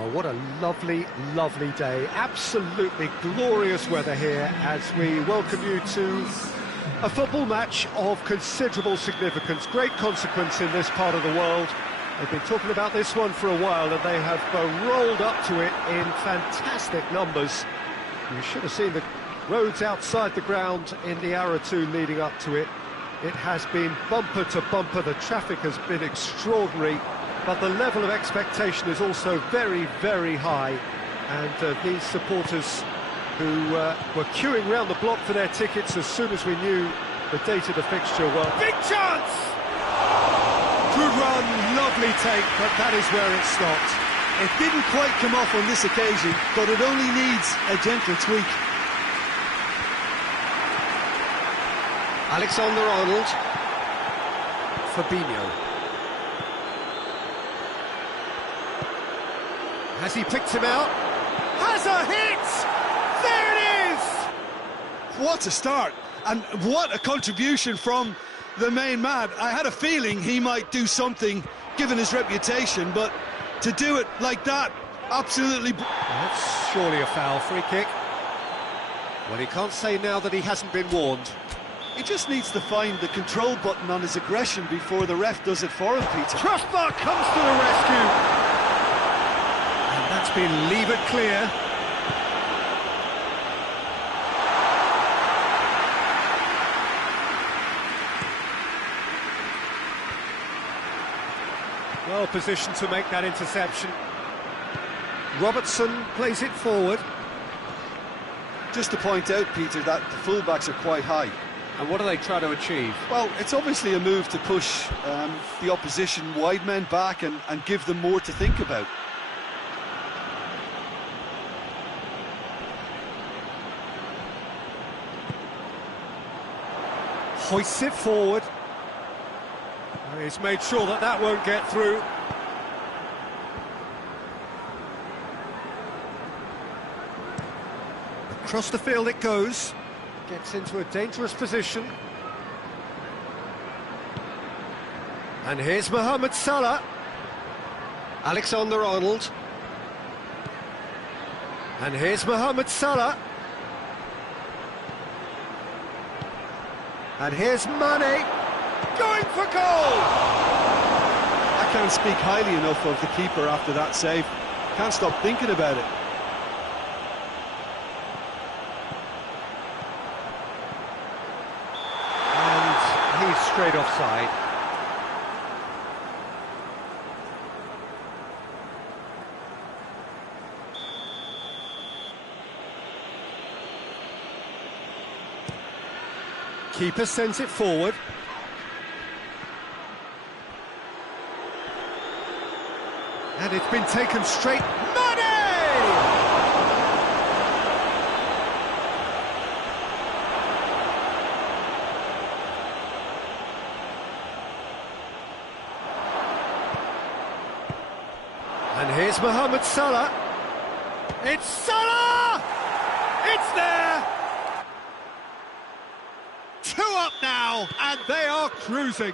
Oh, what a lovely, lovely day. Absolutely glorious weather here as we welcome you to a football match of considerable significance, great consequence in this part of the world. They've been talking about this one for a while and they have rolled up to it in fantastic numbers. You should have seen the roads outside the ground in the hour or two leading up to it. It has been bumper to bumper, the traffic has been extraordinary, but the level of expectation is also very, very high. And these supporters who were queuing round the block for their tickets as soon as we knew the date of the fixture, well, big chance! Good run, lovely take, but that is where it stopped. It didn't quite come off on this occasion, but it only needs a gentle tweak. Alexander-Arnold, Fabinho. Has he picked him out? Has a hit! There it is! What a start, and what a contribution from the main man. I had a feeling he might do something, given his reputation, but to do it like that, absolutely... That's surely a foul, free kick. Well, he can't say now that he hasn't been warned. He just needs to find the control button on his aggression before the ref does it for him, Peter. Crossbar comes to the rescue! And that's been levered clear. Well positioned to make that interception. Robertson plays it forward. Just to point out, Peter, that the fullbacks are quite high. And what do they try to achieve? Well, it's obviously a move to push the opposition wide men back and give them more to think about. Hoists it forward. He's made sure that that won't get through. Across the field it goes. Gets into a dangerous position. And here's Mohamed Salah. Alexander-Arnold. And here's Mohamed Salah. And here's Mane. Going for goal! I can't speak highly enough of the keeper after that save. Can't stop thinking about it. Straight offside. Keeper sends it forward. And it's been taken straight. And here's Mohamed Salah. It's Salah! It's there! 2 up now, and they are cruising.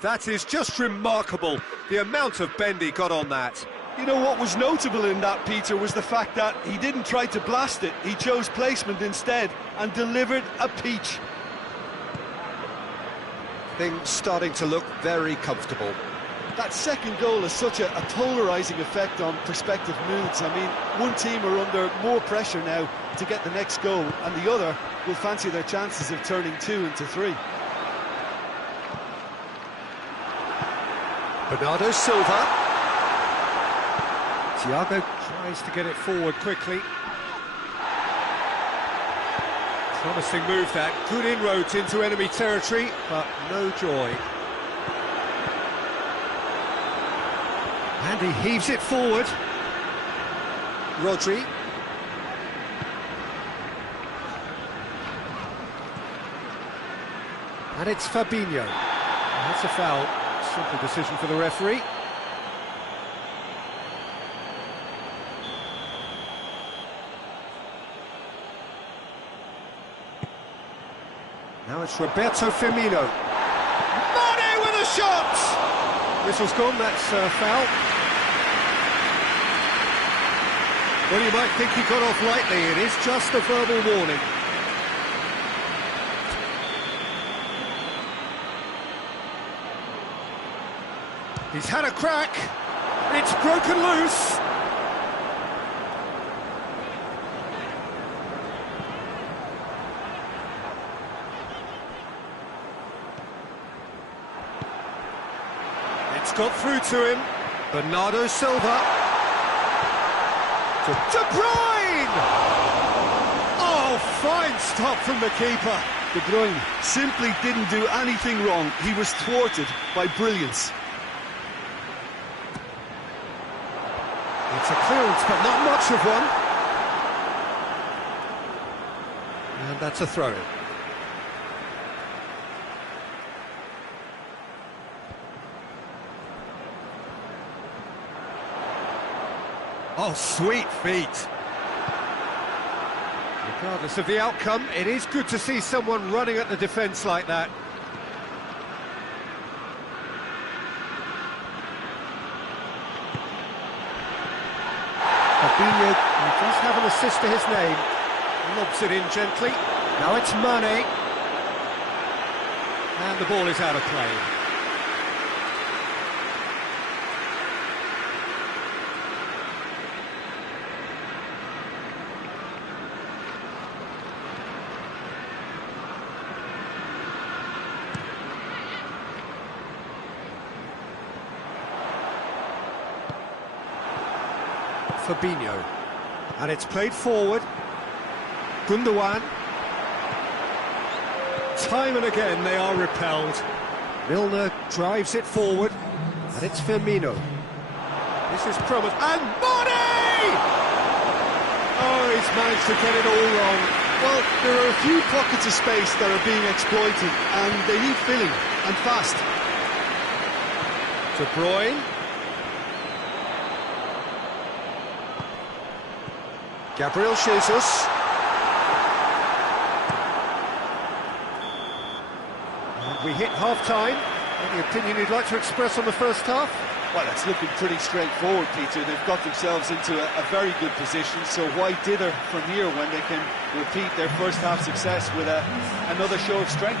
That is just remarkable, the amount of bend he got on that. You know what was notable in that, Peter, was the fact that he didn't try to blast it. He chose placement instead and delivered a peach. Things starting to look very comfortable. That second goal has such a polarising effect on prospective moods. I mean, one team are under more pressure now to get the next goal, and the other will fancy their chances of turning 2 into 3. Bernardo Silva. Thiago tries to get it forward quickly. Promising move that, good inroads into enemy territory, but no joy. And he heaves it forward. Rodri. And it's Fabinho. That's a foul. Simple decision for the referee. Now it's Roberto Firmino. Mane with a shot! Whistle's gone, that's foul. Well, you might think he got off lightly. It is just a verbal warning. He's had a crack. It's broken loose. It's got through to him. Bernardo Silva. To De Bruyne! Oh, fine stop from the keeper. De Bruyne simply didn't do anything wrong. He was thwarted by brilliance. It's a clearance, but not much of one. And that's a throw-in. Oh, sweet feet. Regardless of the outcome, it is good to see someone running at the defence like that. Fabinho, he does have an assist to his name. Lobs it in gently. Now it's Mane. And the ball is out of play. Fabinho, and it's played forward. Gundogan. Time and again they are repelled. Milner drives it forward, and it's Firmino. This is promised, and Mane! Oh, he's managed to get it all wrong. Well, there are a few pockets of space that are being exploited, and they need filling, and fast. De Bruyne. Gabriel Jesus. And we hit half-time. Any opinion you'd like to express on the first half? Well, it's looking pretty straightforward, Peter. They've got themselves into a very good position, so why dither from here when they can repeat their first half success with another show of strength?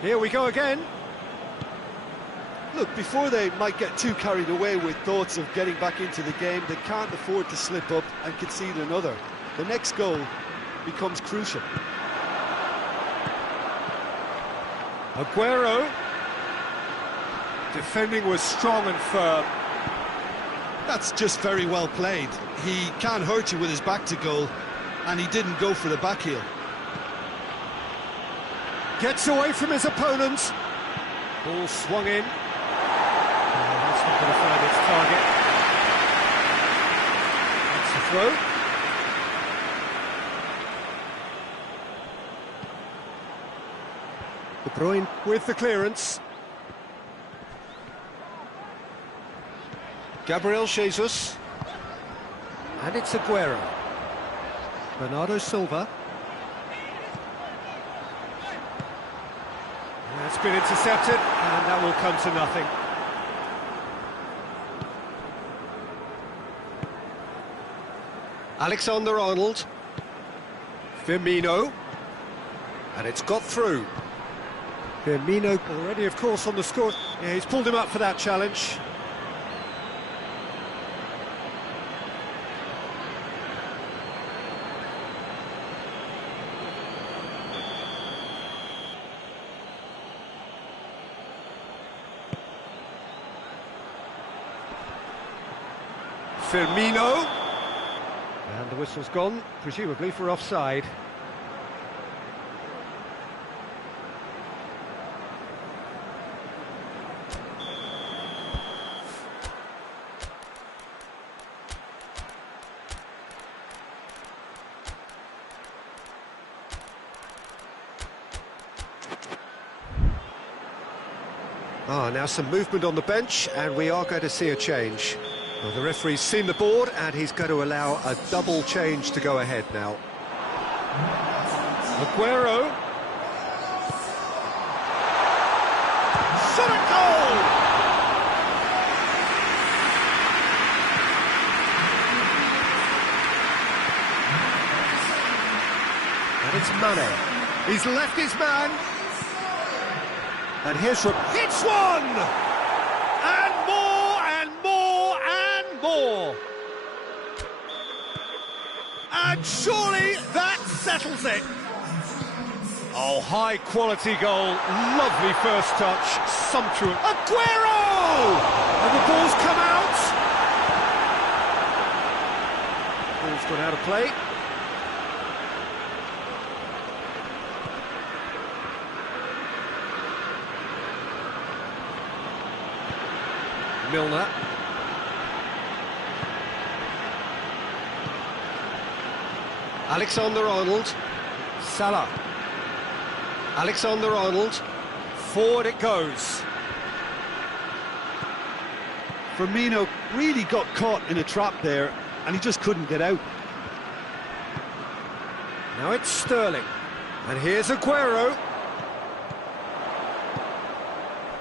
Here we go again. Look, before they might get too carried away with thoughts of getting back into the game, they can't afford to slip up and concede another. The next goal becomes crucial. Aguero. Defending was strong and firm. That's just very well played. He can't hurt you with his back to goal, and he didn't go for the back heel. Gets away from his opponent. Ball swung in. That's not going to find its target. That's a throw. De Bruyne with the clearance. Gabriel Jesus. And it's Aguero. Bernardo Silva. It's been intercepted, and that will come to nothing. Alexander-Arnold. Firmino. And it's got through. Firmino already, of course, on the score. Yeah, he's pulled him up for that challenge. Firmino. And the whistle's gone, presumably for offside. Now some movement on the bench, and we are going to see a change. Well, the referee's seen the board, and he's going to allow a double change to go ahead now. Aguero. Shot It's Mane. He's left his man. And here's from... It's one! And more, and more, and more! And surely that settles it. Oh, high-quality goal. Lovely first touch. Sumptuous. Aguero! And the ball's come out. Ball's gone out of play. Milner. Alexander-Arnold. Salah. Alexander-Arnold. Forward it goes. Firmino really got caught in a trap there, and he just couldn't get out. Now it's Sterling. And here's Aguero.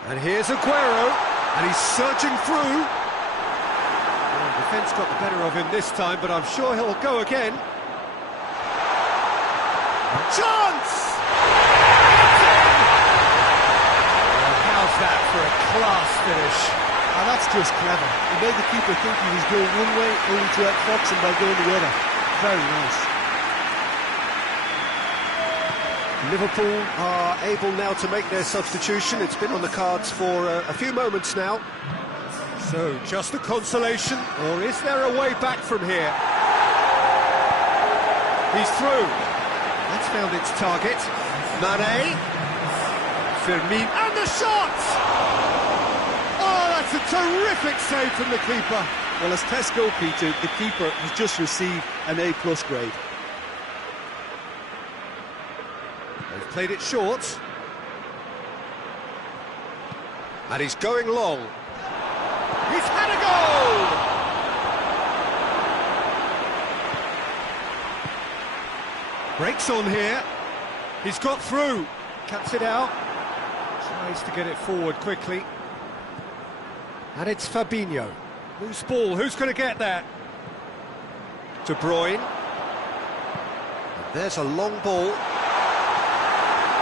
And here's Aguero. And he's surging through. Well, the defence got the better of him this time, but I'm sure he'll go again. Chance! Well, how's that for a class finish? And that's just clever. He made the keeper think he was going one way, only to outfox him by going the other. Very nice. Liverpool are able now to make their substitution. It's been on the cards for a few moments now. So, just a consolation, or is there a way back from here? He's through. That's found its target. Mane. Firmino. And the shot! Oh, that's a terrific save from the keeper. Well, as tests go, Peter, the keeper has just received an A+ grade. They've played it short. And he's going long. He's had a goal! Breaks on here. He's got through. Cuts it out. Tries to get it forward quickly. And it's Fabinho. Loose ball. Who's going to get that? De Bruyne. And there's a long ball.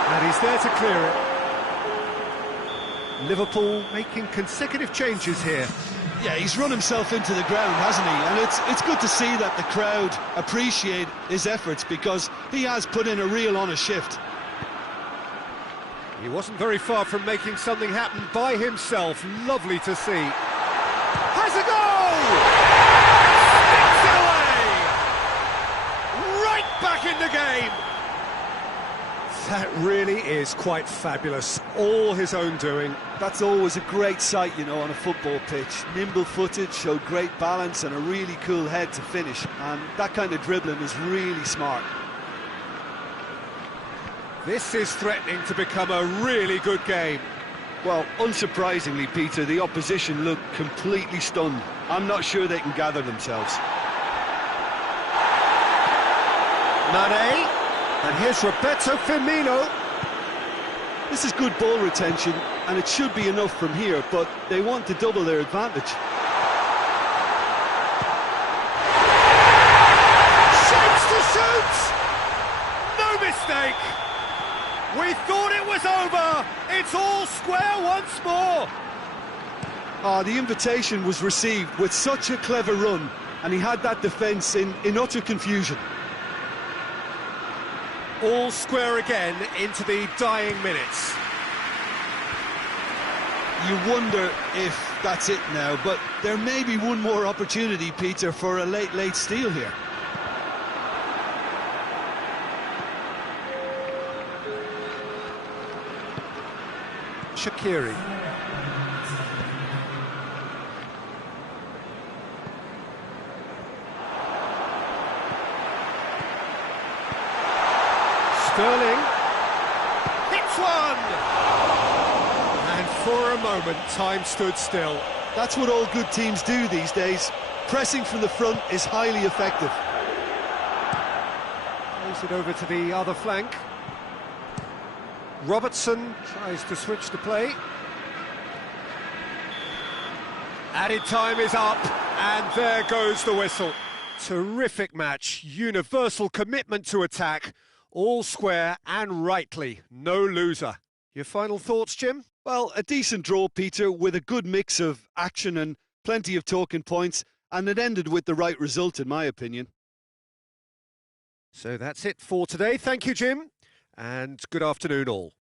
And he's there to clear it. Liverpool making consecutive changes here. Yeah, he's run himself into the ground, hasn't he? And it's good to see that the crowd appreciate his efforts, because he has put in a real honest shift. He wasn't very far from making something happen by himself. Lovely to see. Has a goal! Sticks it away! Right back in the game! That really is quite fabulous. All his own doing. That's always a great sight, you know, on a football pitch. Nimble-footed, showed great balance and a really cool head to finish. And that kind of dribbling is really smart. This is threatening to become a really good game. Well, unsurprisingly, Peter, the opposition look completely stunned. I'm not sure they can gather themselves. Mane, and here's Roberto Firmino. This is good ball retention, and it should be enough from here, but they want to double their advantage. Shapes to shoot! No mistake! We thought it was over! It's all square once more! The invitation was received with such a clever run, and he had that defence in utter confusion. All square again into the dying minutes. You wonder if that's it now, but there may be one more opportunity, Peter, for a late steal here. Shaqiri. Sterling hits one, and for a moment time stood still. That's what all good teams do these days. Pressing from the front is highly effective. Plays it over to the other flank. Robertson tries to switch the play. Added time is up, and there goes the whistle. Terrific match, universal commitment to attack. All square and rightly, no loser. Your final thoughts, Jim? Well, a decent draw, Peter, with a good mix of action and plenty of talking points, and it ended with the right result, in my opinion. So that's it for today. Thank you, Jim, and good afternoon all.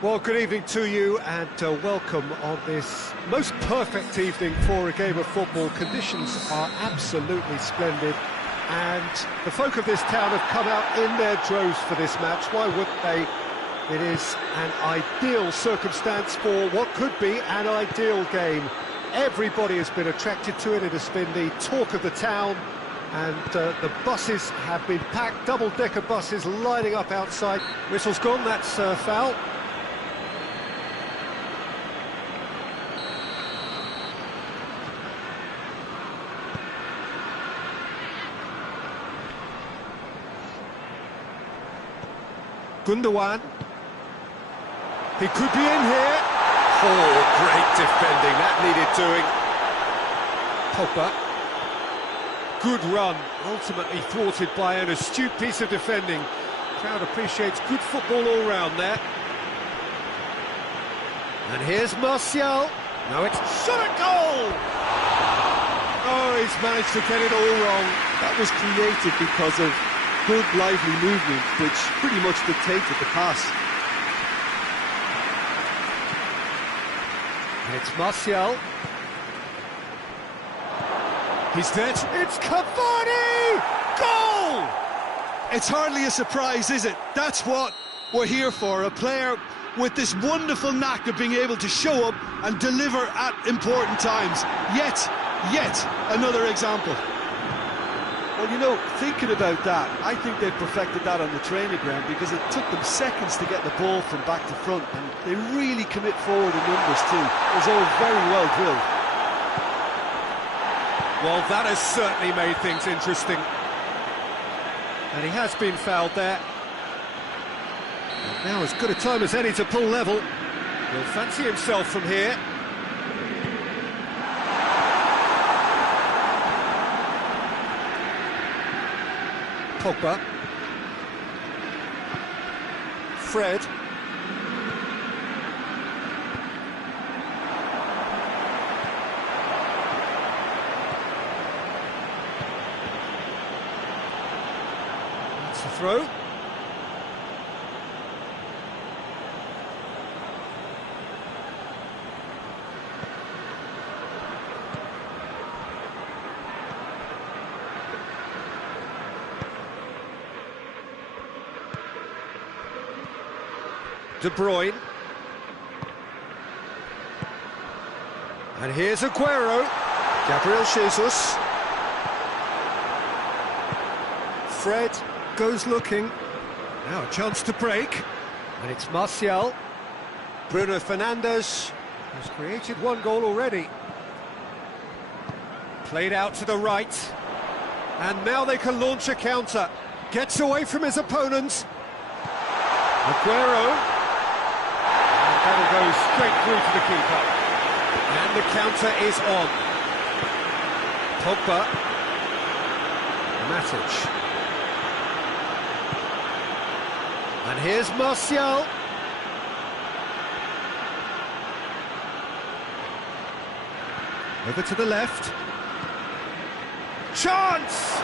Well, good evening to you and welcome on this most perfect evening for a game of football. Conditions are absolutely splendid and the folk of this town have come out in their droves for this match. Why wouldn't they? It is an ideal circumstance for what could be an ideal game. Everybody has been attracted to it. It has been the talk of the town, and the buses have been packed, double-decker buses lining up outside. Whistle's gone, that's foul. Gundogan. He could be in here. Oh, great defending, that needed doing. Pogba. Good run, ultimately thwarted by an astute piece of defending. Crowd appreciates good football all round there. And here's Martial. No, it's shot at goal! Oh, he's managed to get it all wrong. That was created because of good, lively movement, which pretty much dictated the pass. And it's Martial. He's there. It's Cavani! Goal! It's hardly a surprise, is it? That's what we're here for, a player with this wonderful knack of being able to show up and deliver at important times. Yet another example. Well, you know, thinking about that, I think they perfected that on the training ground because it took them seconds to get the ball from back to front, and they really commit forward in numbers too. It was all very well drilled. Well, that has certainly made things interesting. And he has been fouled there. Now as good a time as any to pull level. He'll fancy himself from here. Pogba. Fred. That's the throw. De Bruyne. And here's Aguero. Gabriel Jesus. Fred goes looking. Now a chance to break. And it's Martial. Bruno Fernandes has created one goal already. Played out to the right. And now they can launch a counter. Gets away from his opponents. Aguero. That'll go straight through to the keeper. And the counter is on. Pogba. Matic. And here's Martial. Over to the left. Chance!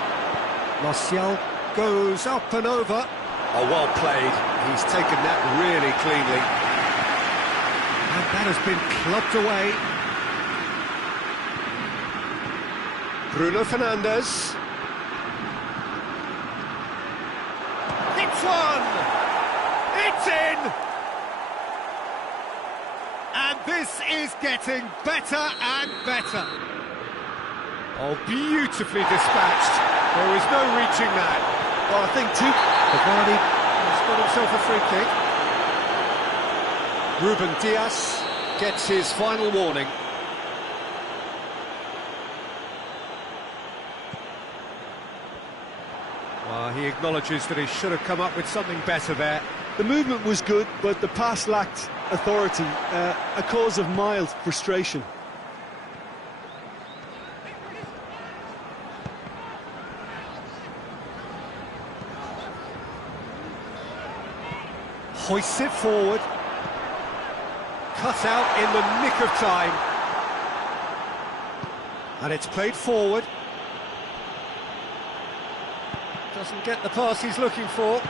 Martial goes up and over. Oh, well played. He's taken that really cleanly. And that has been clubbed away. Bruno Fernandes. It's one! It's in! And this is getting better and better. Oh, beautifully dispatched. There is no reaching that. Well, I think Cavani has got himself a free kick. Ruben Dias gets his final warning. He acknowledges that he should have come up with something better there. The movement was good, but the pass lacked authority, a cause of mild frustration. Hoists it forward. Cut out in the nick of time. And it's played forward. Doesn't get the pass he's looking for.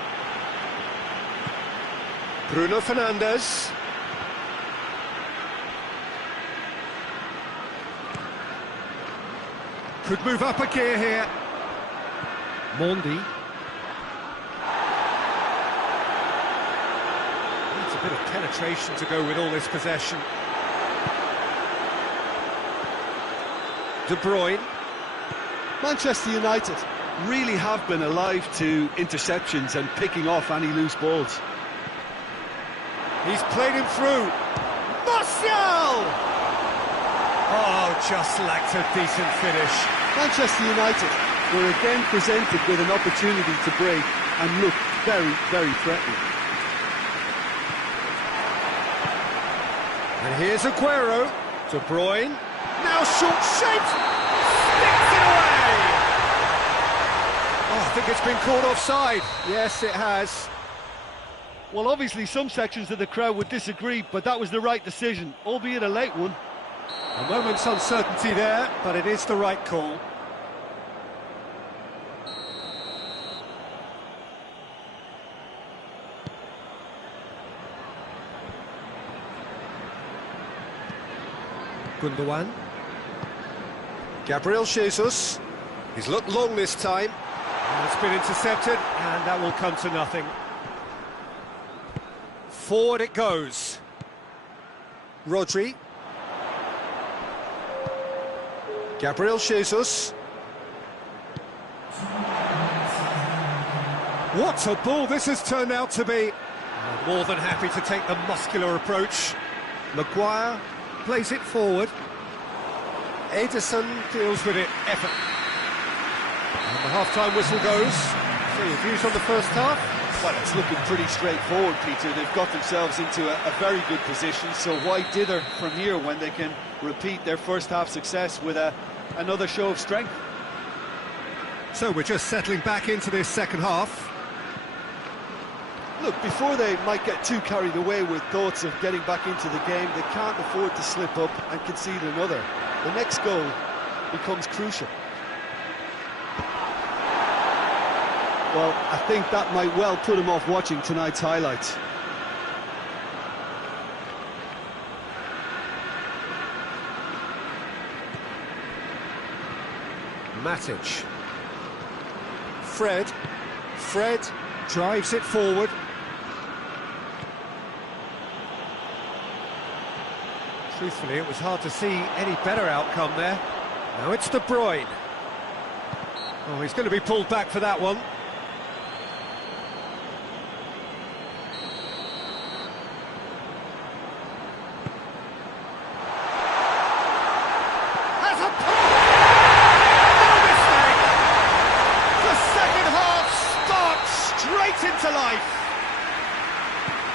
Bruno Fernandes. Could move up a gear here. Mondi. Needs a bit of penetration to go with all this possession. De Bruyne. Manchester United really have been alive to interceptions and picking off any loose balls. He's played him through. Martial! Oh, just lacked a decent finish. Manchester United were again presented with an opportunity to break and look very, very threatening. And here's Aguero. De Bruyne. Now short-shaped. Sticks it away! Oh, I think it's been called offside. Yes, it has. Well, obviously some sections of the crowd would disagree, but that was the right decision, albeit a late one. A moment's uncertainty there, but it is the right call. Gundogan. Gabriel Jesus. He's looked long this time. And it's been intercepted, and that will come to nothing. Forward it goes. Rodri. Gabriel Jesus. What a ball this has turned out to be. More than happy to take the muscular approach. Maguire plays it forward. Ederson deals with it, effort. And the half-time whistle goes. So your views on the first half? Well, it's looking pretty straightforward, Peter. They've got themselves into a very good position, so why dither from here when they can repeat their first half success with another show of strength? So we're just settling back into this second half. Look, before they might get too carried away with thoughts of getting back into the game, they can't afford to slip up and concede another. The next goal becomes crucial. Well, I think that might well put him off watching tonight's highlights. Matic. Fred drives it forward. Truthfully, it was hard to see any better outcome there. Now it's De Bruyne. Oh, he's going to be pulled back for that one. Has a no mistake! The second half starts straight into life.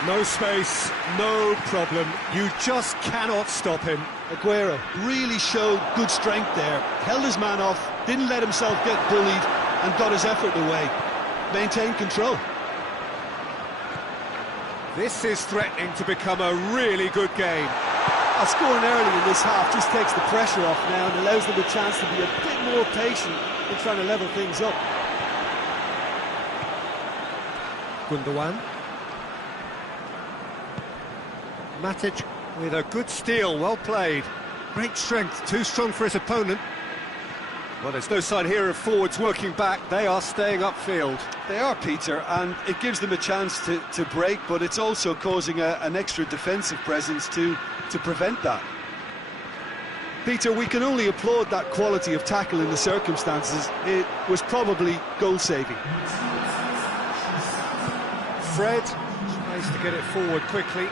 No space, no problem. You just cannot stop him. Aguero really showed good strength there. Held his man off, didn't let himself get bullied, and got his effort away. Maintained control. This is threatening to become a really good game. Scoring early in this half just takes the pressure off now and allows them a chance to be a bit more patient in trying to level things up. Gundogan. Matic with a good steal, well played. Great strength, too strong for his opponent. Well, there's no sign here of forwards working back, they are staying upfield. They are, Peter, and it gives them a chance to break, but it's also causing an extra defensive presence to prevent that. Peter, we can only applaud that quality of tackle in the circumstances. It was probably goal-saving. Fred tries to get it forward quickly.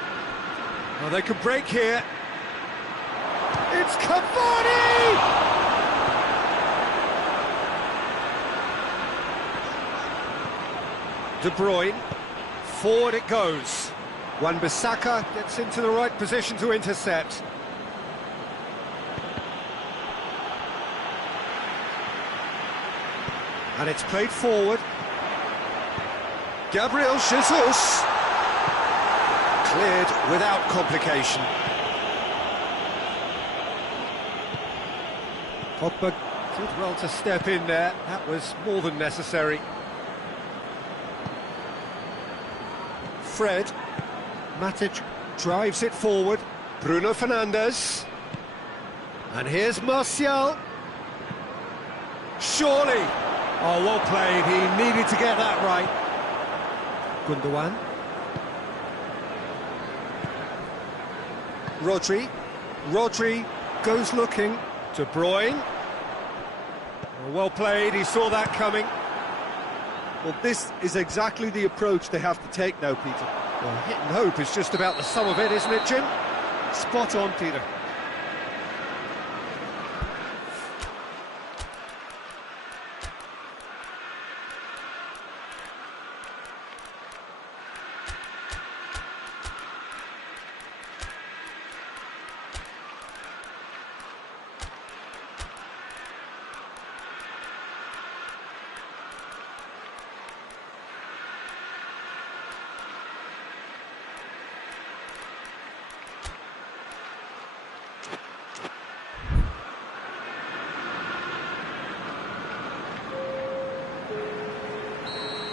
Well, they can break here. It's Cavani! De Bruyne, forward it goes. Wan-Bissaka gets into the right position to intercept. And it's played forward. Gabriel Jesus. Cleared without complication. Pogba did well to step in there. That was more than necessary. Fred. Matic drives it forward. Bruno Fernandes. And here's Martial. Surely. Oh, well played. He needed to get that right. Gundogan. Rodri goes looking. De Bruyne. Oh, well played. He saw that coming. Well, this is exactly the approach they have to take now, Peter. Well, hit and hope is just about the sum of it, isn't it, Jim? Spot on, Peter.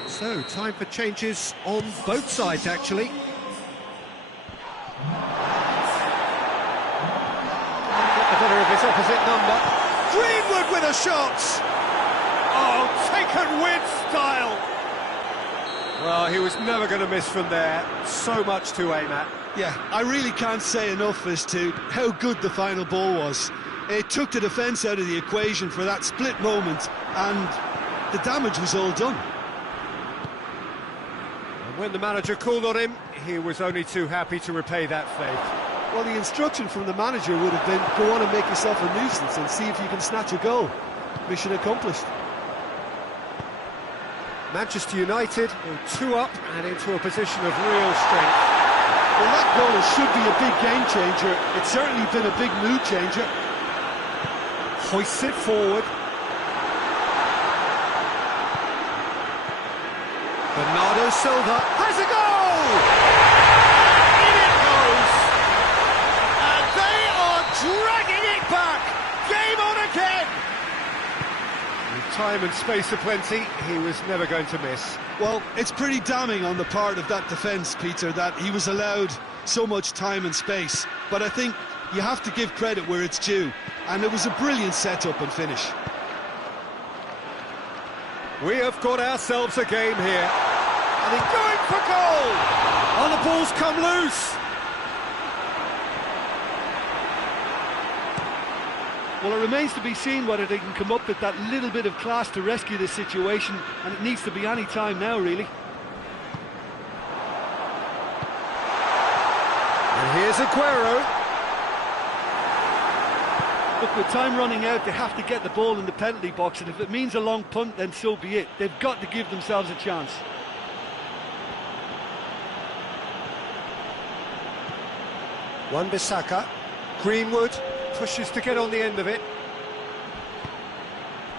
So, time for changes on both sides, actually. Get the better of his opposite number. Greenwood with a shot! Oh, taken with style! Well, he was never going to miss from there. So much to aim at. Yeah, I really can't say enough as to how good the final ball was. It took the defence out of the equation for that split moment, and the damage was all done. When the manager called on him, he was only too happy to repay that faith. Well, the instruction from the manager would have been, go on and make yourself a nuisance and see if you can snatch a goal. Mission accomplished. Manchester United go 2 up and into a position of real strength. Well, that goal should be a big game changer. It's certainly been a big mood changer. Hoists it forward. Bernardo Silva has a goal! In it goes! And they are dragging it back! Game on again! With time and space aplenty, he was never going to miss. Well, it's pretty damning on the part of that defence, Peter, that he was allowed so much time and space. But I think you have to give credit where it's due. And it was a brilliant setup and finish. We have got ourselves a game here. And he's going for goal! Oh, the ball's come loose! Well, it remains to be seen whether they can come up with that little bit of class to rescue this situation, and it needs to be any time now, really. And here's Aguero. Look, with time running out, they have to get the ball in the penalty box, and if it means a long punt, then so be it. They've got to give themselves a chance. Wan-Bissaka. Greenwood pushes to get on the end of it.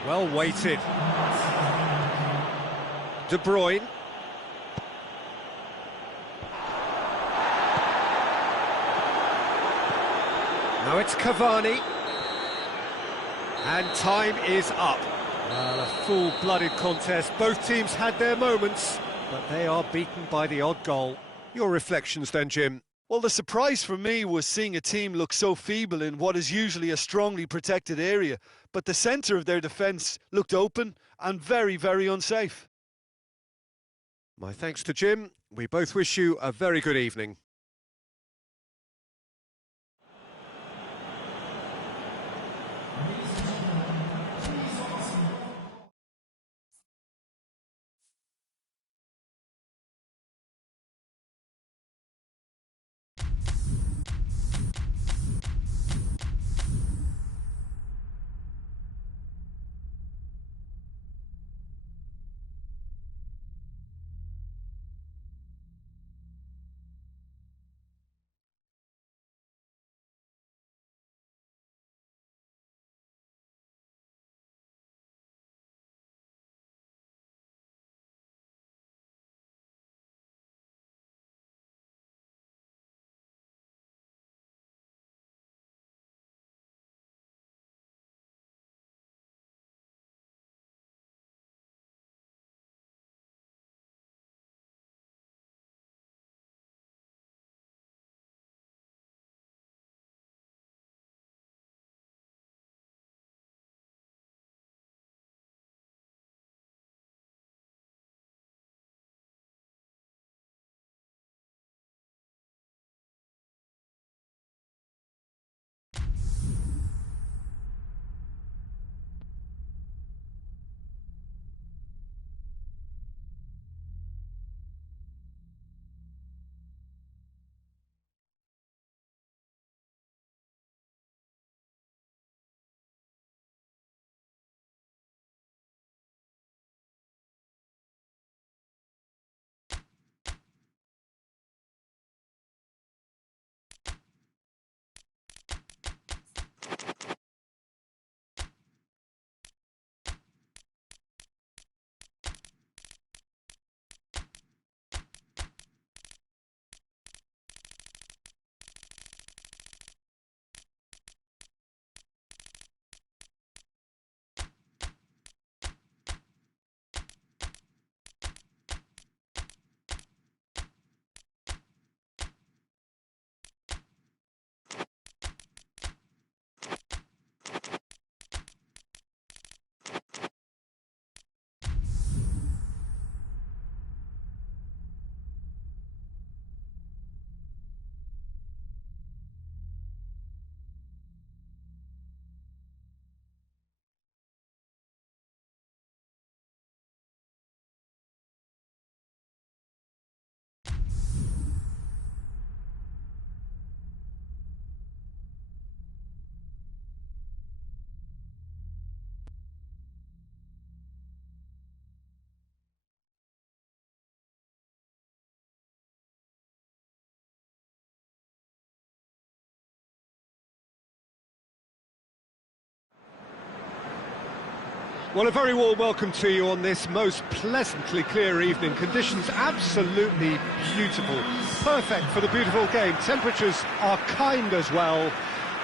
Well weighted. De Bruyne. Now it's Cavani. And time is up. Well, a full-blooded contest. Both teams had their moments, but they are beaten by the odd goal. Your reflections then, Jim? Well, the surprise for me was seeing a team look so feeble in what is usually a strongly protected area, but the centre of their defence looked open and very, very unsafe. My thanks to Jim. We both wish you a very good evening. Well, a very warm welcome to you on this most pleasantly clear evening. Conditions absolutely beautiful. Perfect for the beautiful game. Temperatures are kind as well.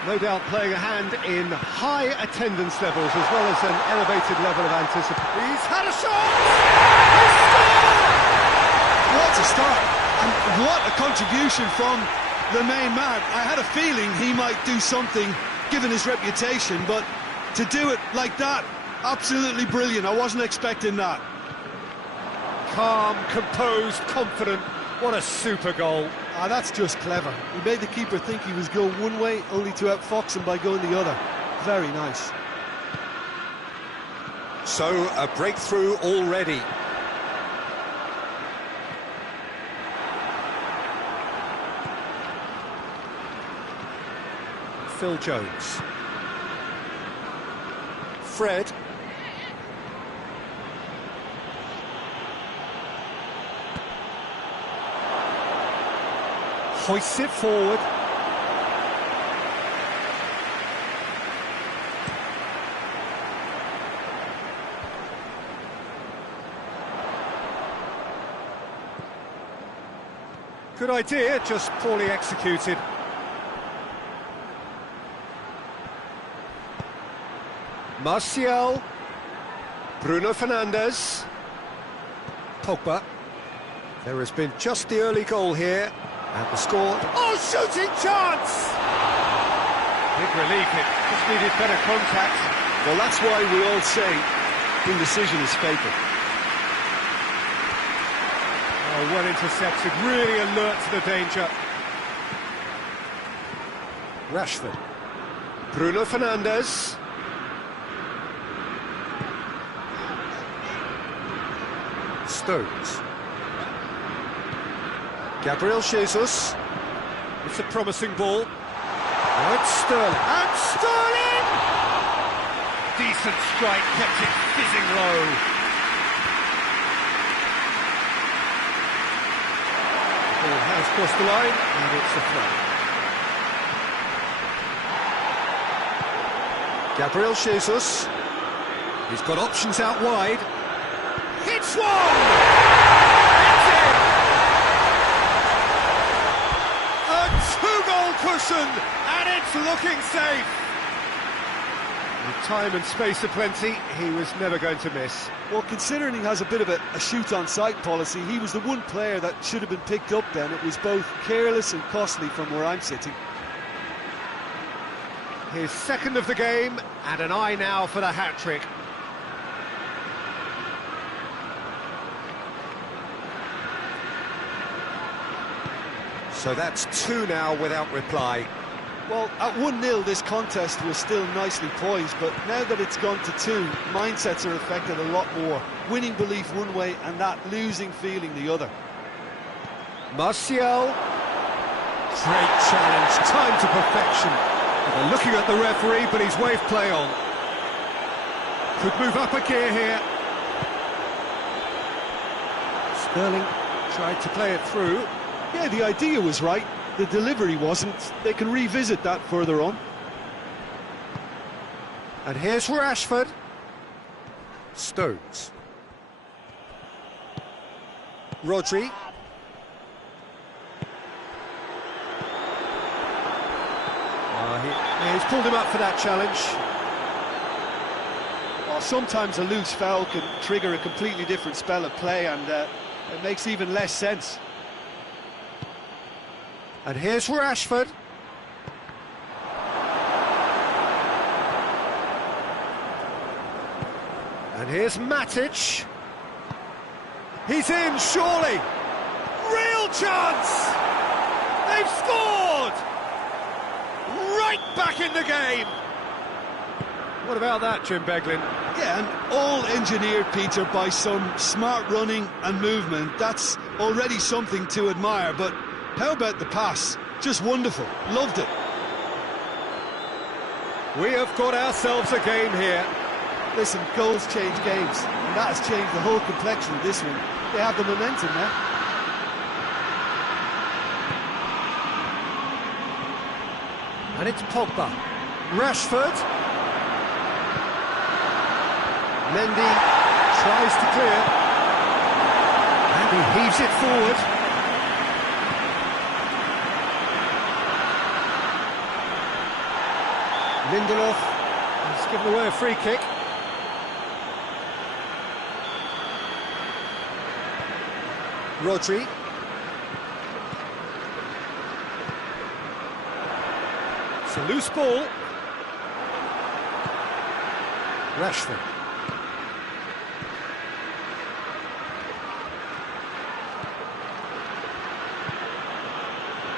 No doubt playing a hand in high attendance levels as well as an elevated level of anticipation. He's had a shot! He's scored! What a start! And what a contribution from the main man. I had a feeling he might do something given his reputation, but to do it like that, absolutely brilliant. I wasn't expecting that. Calm, composed, confident. What a super goal. Ah, that's just clever. He made the keeper think he was going one way, only to outfox him by going the other. Very nice. So, a breakthrough already. Phil Jones. Fred. Hoists it forward. Good idea, just poorly executed. Martial. Bruno Fernandes. Pogba. There has been just the early goal here. And the score. Oh, shooting chance! Big relief, it just needed better contact. Well, that's why we all say indecision is fatal. Oh, well intercepted, really alert to the danger. Rashford. Bruno Fernandes. Stones. Gabriel Jesus. It's a promising ball. Now it's Sterling. And Sterling! Decent strike, kept it fizzing low. Ball has crossed the line, and it's a throw. Gabriel Jesus. He's got options out wide. Hits one! Cushion, and it's looking safe. With time and space aplenty, he was never going to miss. Well, considering he has a bit of a shoot-on-sight policy, he was the one player that should have been picked up then. It was both careless and costly from where I'm sitting. His second of the game, and an eye now for the hat-trick. So that's 2 now without reply. Well, at 1-0 this contest was still nicely poised, but now that it's gone to 2, mindsets are affected a lot more. Winning belief one way and that losing feeling the other. Martial. Great challenge, time to perfection. They're looking at the referee, but he's waved play on. Could move up a gear here. Sterling tried to play it through. Yeah, the idea was right, the delivery wasn't. They can revisit that further on. And here's Rashford. Stones. Rodri. He's pulled him up for that challenge. Well, sometimes a loose foul can trigger a completely different spell of play, and it makes even less sense. And here's Rashford. And here's Matic. He's in, surely. Real chance! They've scored! Right back in the game! What about that, Jim Beglin? Yeah, and all engineered, Peter, by some smart running and movement. That's already something to admire, but how about the pass? Just wonderful. Loved it. We have got ourselves a game here. Listen, goals change games, and that has changed the whole complexion of this one. They have the momentum now. And it's Pogba. Rashford. Mendy tries to clear, and he heaves it forward. Lindelof has given away a free kick. Rodri. It's a loose ball. Rashford.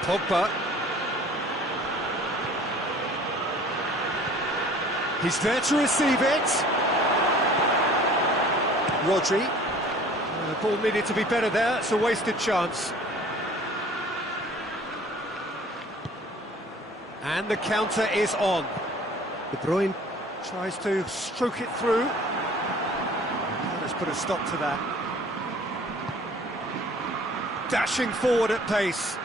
Pogba. He's there to receive it. Rodri. The ball needed to be better there. It's a wasted chance. And the counter is on. De Bruyne tries to stroke it through. Let's put a stop to that. Dashing forward at pace.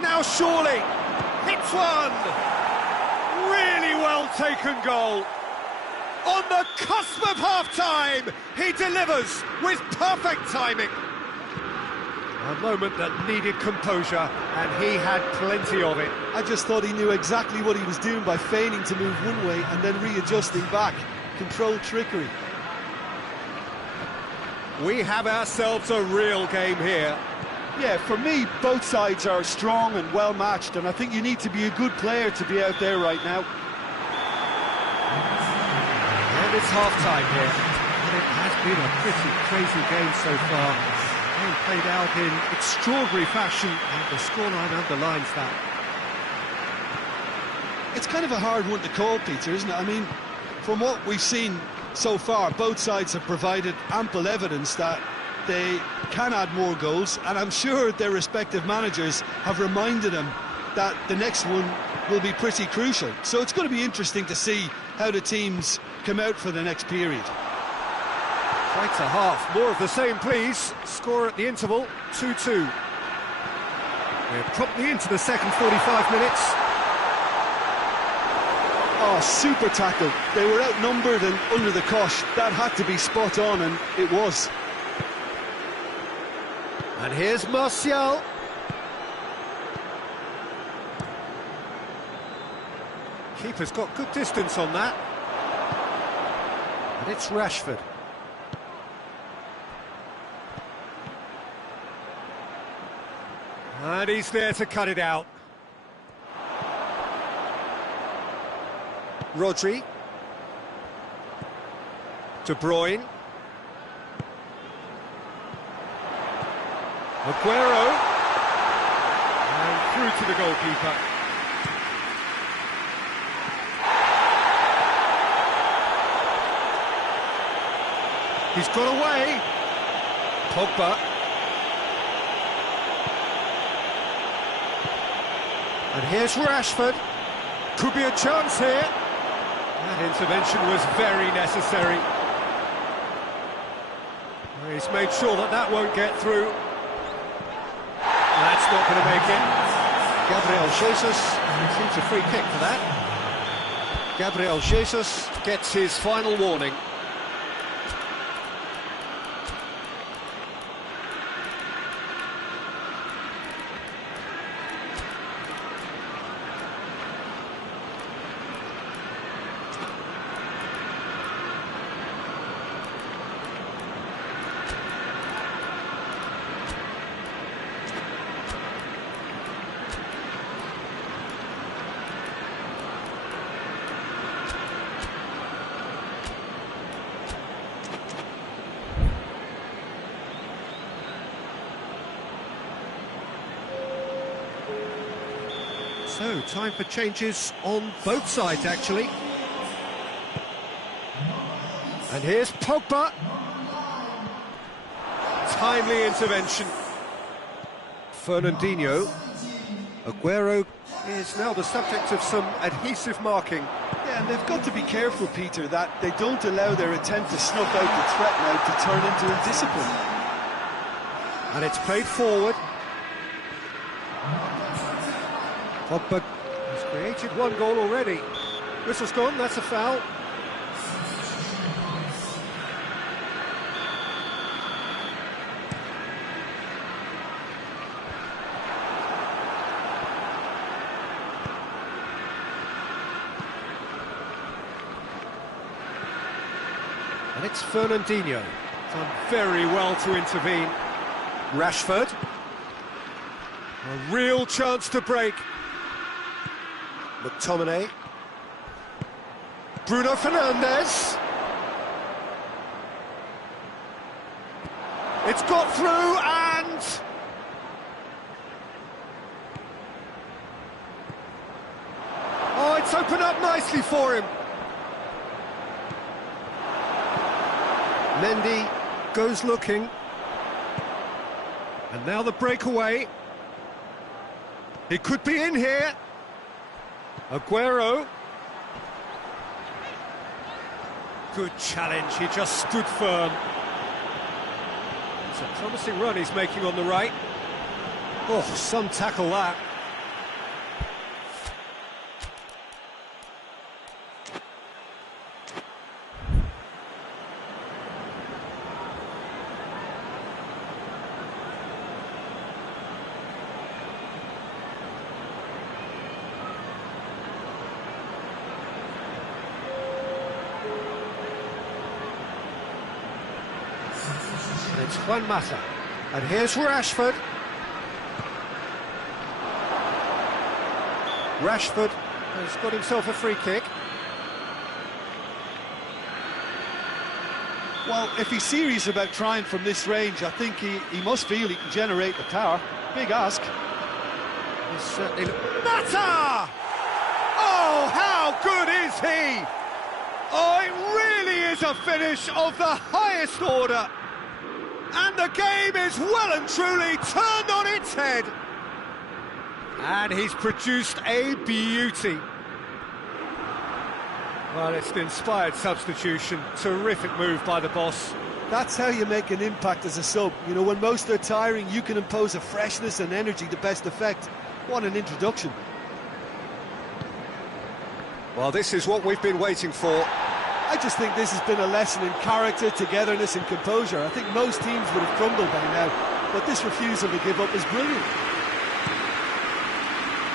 Now surely, hits one! Really well taken goal. On the cusp of half-time, he delivers with perfect timing. A moment that needed composure, and he had plenty of it. I just thought he knew exactly what he was doing by feigning to move one way and then readjusting back. Controlled trickery. We have ourselves a real game here. Yeah, for me, both sides are strong and well-matched, and I think you need to be a good player to be out there right now. And it's half-time here. And it has been a pretty crazy game so far. Game played out in extraordinary fashion, and the scoreline underlines that. It's kind of a hard one to call, Peter, isn't it? I mean, from what we've seen so far, both sides have provided ample evidence that they can add more goals, and I'm sure their respective managers have reminded them that the next one will be pretty crucial. So it's going to be interesting to see how the teams come out for the next period. Quite a half. More of the same, please. Score at the interval, 2-2. We're promptly into the second 45 minutes. Oh, super tackle. They were outnumbered and under the cosh. That had to be spot on, and it was. And here's Martial. Keeper's got good distance on that. And it's Rashford. And he's there to cut it out. Rodri. De Bruyne. Aguero. And through to the goalkeeper. He's got away. Pogba. And here's Rashford. Could be a chance here. That intervention was very necessary. He's made sure that that won't get through. That's not going to make it. Gabriel Jesus receives a free kick for that. Gabriel Jesus gets his final warning. So, time for changes on both sides, actually. And here's Pogba. Timely intervention. Fernandinho. Aguero is now the subject of some adhesive marking. Yeah, and they've got to be careful, Peter, that they don't allow their attempt to snuff out the threat now to turn into indiscipline. And it's played forward. Pogba has created one goal already. Whistle's gone, that's a foul. And it's Fernandinho. Done very well to intervene. Rashford. A real chance to break. McTominay. Bruno Fernandes. It's got through and... Oh, it's opened up nicely for him. Mendy goes looking. And now the breakaway. He could be in here. Aguero. Good challenge, he just stood firm. It's a promising run he's making on the right. Oh, some tackle that. It's Juan Mata, and here's Rashford. Rashford has got himself a free kick. Well, if he's serious about trying from this range, I think he must feel he can generate the power. Big ask. He's certainly... Mata! Oh, how good is he? Oh, it really is a finish of the highest order. And the game is well and truly turned on its head. And he's produced a beauty. Well, it's an inspired substitution. Terrific move by the boss. That's how you make an impact as a sub. You know, when most are tiring, you can impose a freshness and energy to best effect. What an introduction. Well, this is what we've been waiting for. I just think this has been a lesson in character, togetherness and composure. I think most teams would have crumbled by now, but this refusal to give up is brilliant.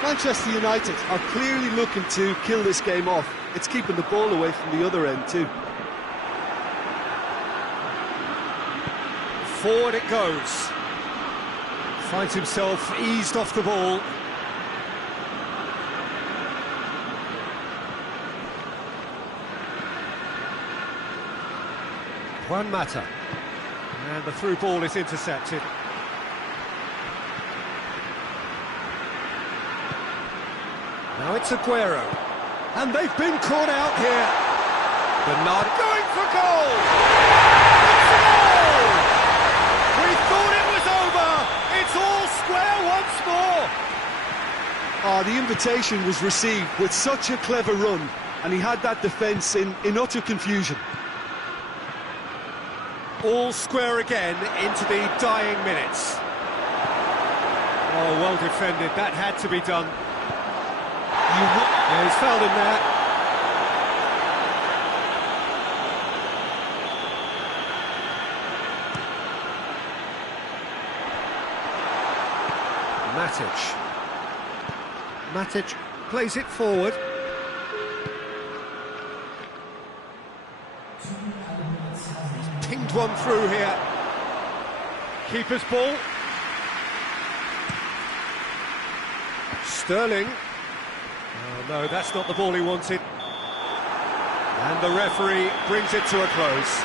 Manchester United are clearly looking to kill this game off. It's keeping the ball away from the other end too. Forward it goes. Finds himself eased off the ball. Juan Mata, and the through ball is intercepted. Now it's Aguero, and they've been caught out here. Bernard going for goal! It's a goal! We thought it was over. It's all square once more. Oh, the invitation was received with such a clever run, and he had that defence in utter confusion. All square again into the dying minutes. Oh, well defended, that had to be done. Yeah, he's fouled him there. Matic plays it forward. Pinged one through here. Keeper's ball. Sterling. Oh no, that's not the ball he wanted. And the referee brings it to a close.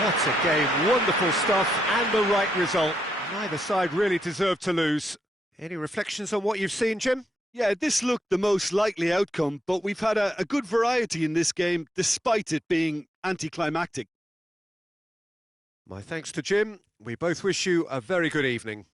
What a game, wonderful stuff, and the right result. Neither side really deserved to lose. Any reflections on what you've seen, Jim? Yeah, this looked the most likely outcome, but we've had a good variety in this game, despite it being anticlimactic. My thanks to Jim. We both wish you a very good evening.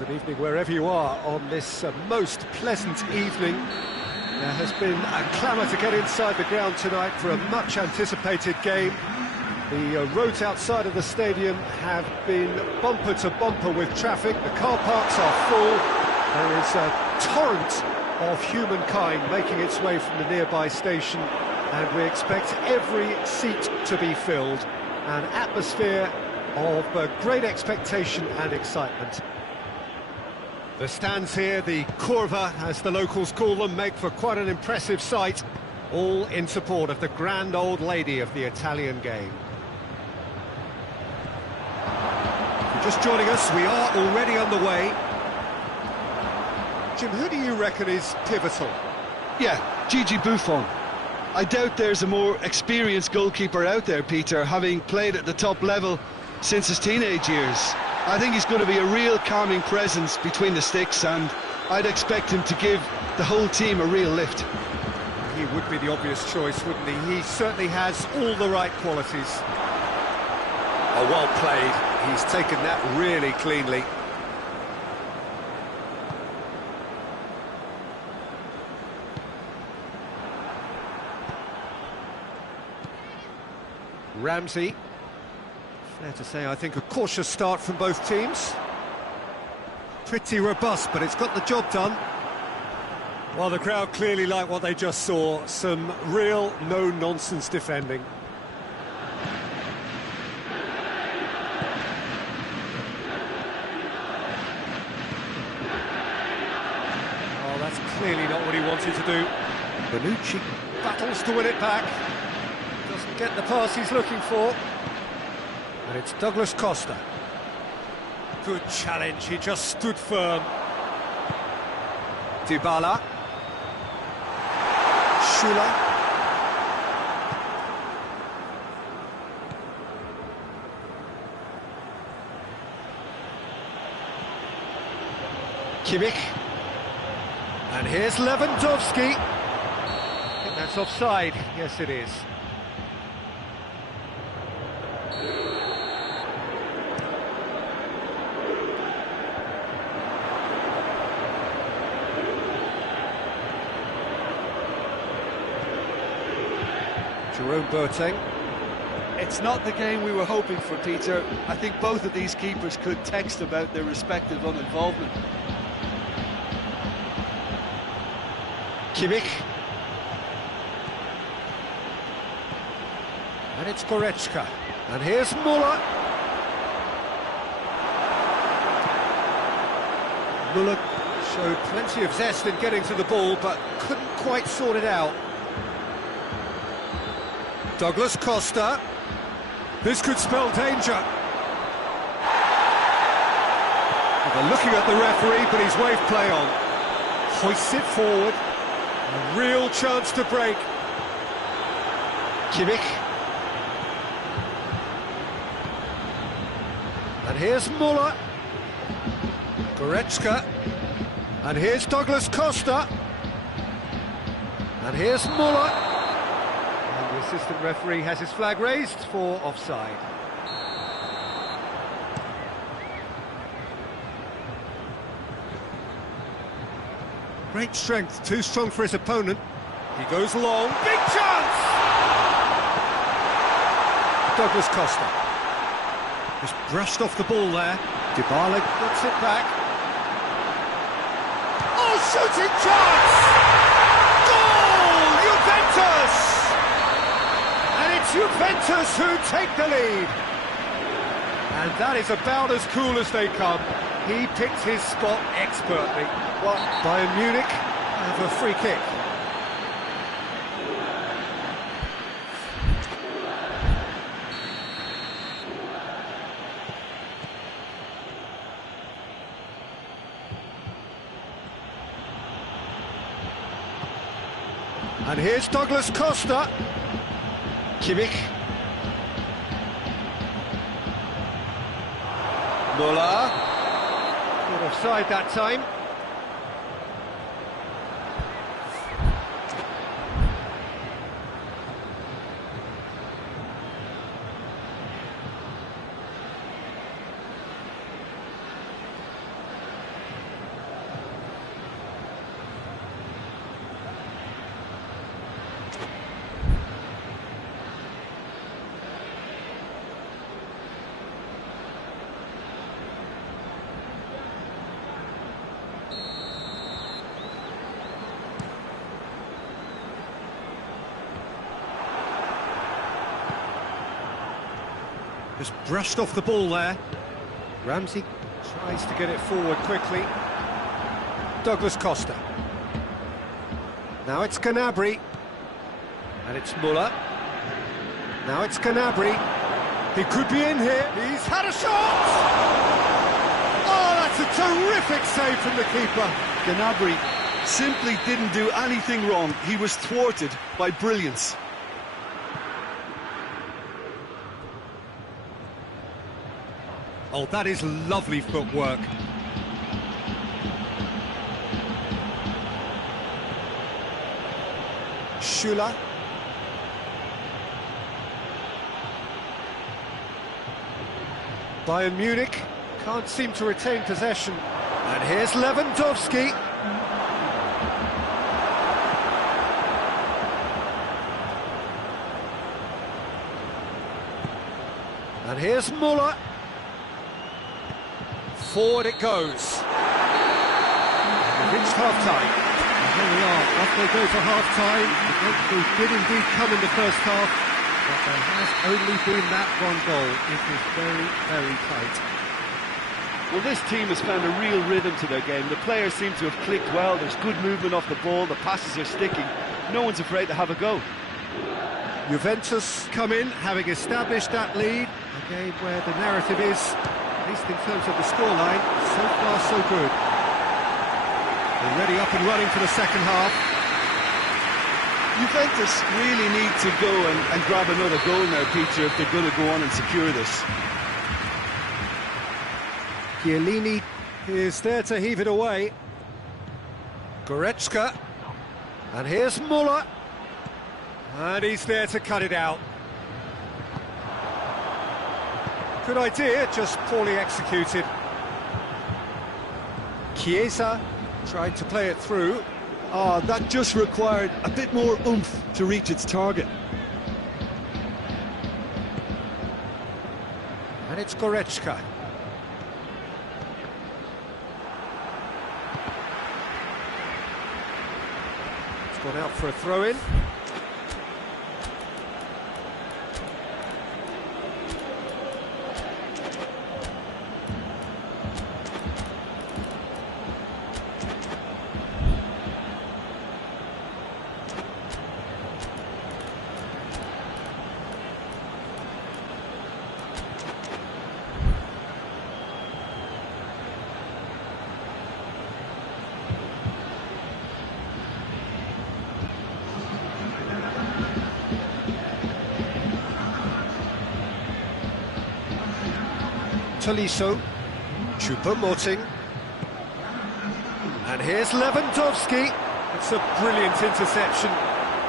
Good evening wherever you are on this most pleasant evening. There has been a clamour to get inside the ground tonight for a much anticipated game. The roads outside of the stadium have been bumper to bumper with traffic. The car parks are full. There is a torrent of humankind making its way from the nearby station, and we expect every seat to be filled. An atmosphere of great expectation and excitement. The stands here, the curva, as the locals call them, make for quite an impressive sight, all in support of the grand old lady of the Italian game. If you're just joining us, we are already underway. Jim, who do you reckon is pivotal? Yeah, Gigi Buffon. I doubt there's a more experienced goalkeeper out there, Peter, having played at the top level since his teenage years. I think he's going to be a real calming presence between the sticks, and I'd expect him to give the whole team a real lift. He would be the obvious choice, wouldn't he? He certainly has all the right qualities. Oh, well played. He's taken that really cleanly. Ramsey. Fair to say, I think, a cautious start from both teams. Pretty robust, but it's got the job done. Well, the crowd clearly like what they just saw. Some real no-nonsense defending. Oh, that's clearly not what he wanted to do. Bonucci battles to win it back. Doesn't get the pass he's looking for. And it's Douglas Costa. Good challenge, he just stood firm. Dybala. Schüller. Kimmich. And here's Lewandowski. I think that's offside. Yes, it is. Jerome Boateng. It's not the game we were hoping for, Peter. I think both of these keepers could text about their respective uninvolvement. Kimmich. And it's Goretzka. And here's Müller. Müller showed plenty of zest in getting to the ball, but couldn't quite sort it out. Douglas Costa. This could spell danger. Well, they're looking at the referee, but he's waved play on. Hoists it forward. A real chance to break. Kimmich. And here's Müller. Goretzka. And here's Douglas Costa. And here's Müller. The assistant referee has his flag raised for offside. Great strength, too strong for his opponent. He goes long, big chance! Douglas Costa. Just brushed off the ball there. Dybala gets it back. Oh, shooting chance! Goal! Juventus! And it's Juventus who take the lead. And that is about as cool as they come. He picked his spot expertly. What? Bayern Munich have a free kick. And here's Douglas Costa. Kimmich. Müller. Not offside that time. Just brushed off the ball there. Ramsey tries to get it forward quickly. Douglas Costa. Now it's Gnabry. And it's Muller. Now it's Gnabry. He could be in here. He's had a shot! Oh, that's a terrific save from the keeper. Gnabry simply didn't do anything wrong. He was thwarted by brilliance. Oh, that is lovely footwork. Schüller. Bayern Munich can't seem to retain possession. And here's Lewandowski. And here's Muller. Forward it goes. We've reached half-time. And here we are, off they go for half-time. The breakthrough did indeed come in the first half, but there has only been that one goal. It is very, very tight. Well, this team has found a real rhythm to their game. The players seem to have clicked well. There's good movement off the ball. The passes are sticking. No one's afraid to have a go. Juventus come in, having established that lead. A game where the narrative is, at least in terms of the scoreline, so far so good. They're ready up and running for the second half. Juventus really need to go and grab another goal now, Peter, if they're going to go on and secure this. Chiellini is there to heave it away. Goretzka. And here's Muller. And he's there to cut it out. Good idea, just poorly executed. Chiesa tried to play it through. Oh, that just required a bit more oomph to reach its target. And it's Goretzka. It's gone out for a throw-in. Tolisso, Choupo-Moting, and here's Lewandowski. It's a brilliant interception.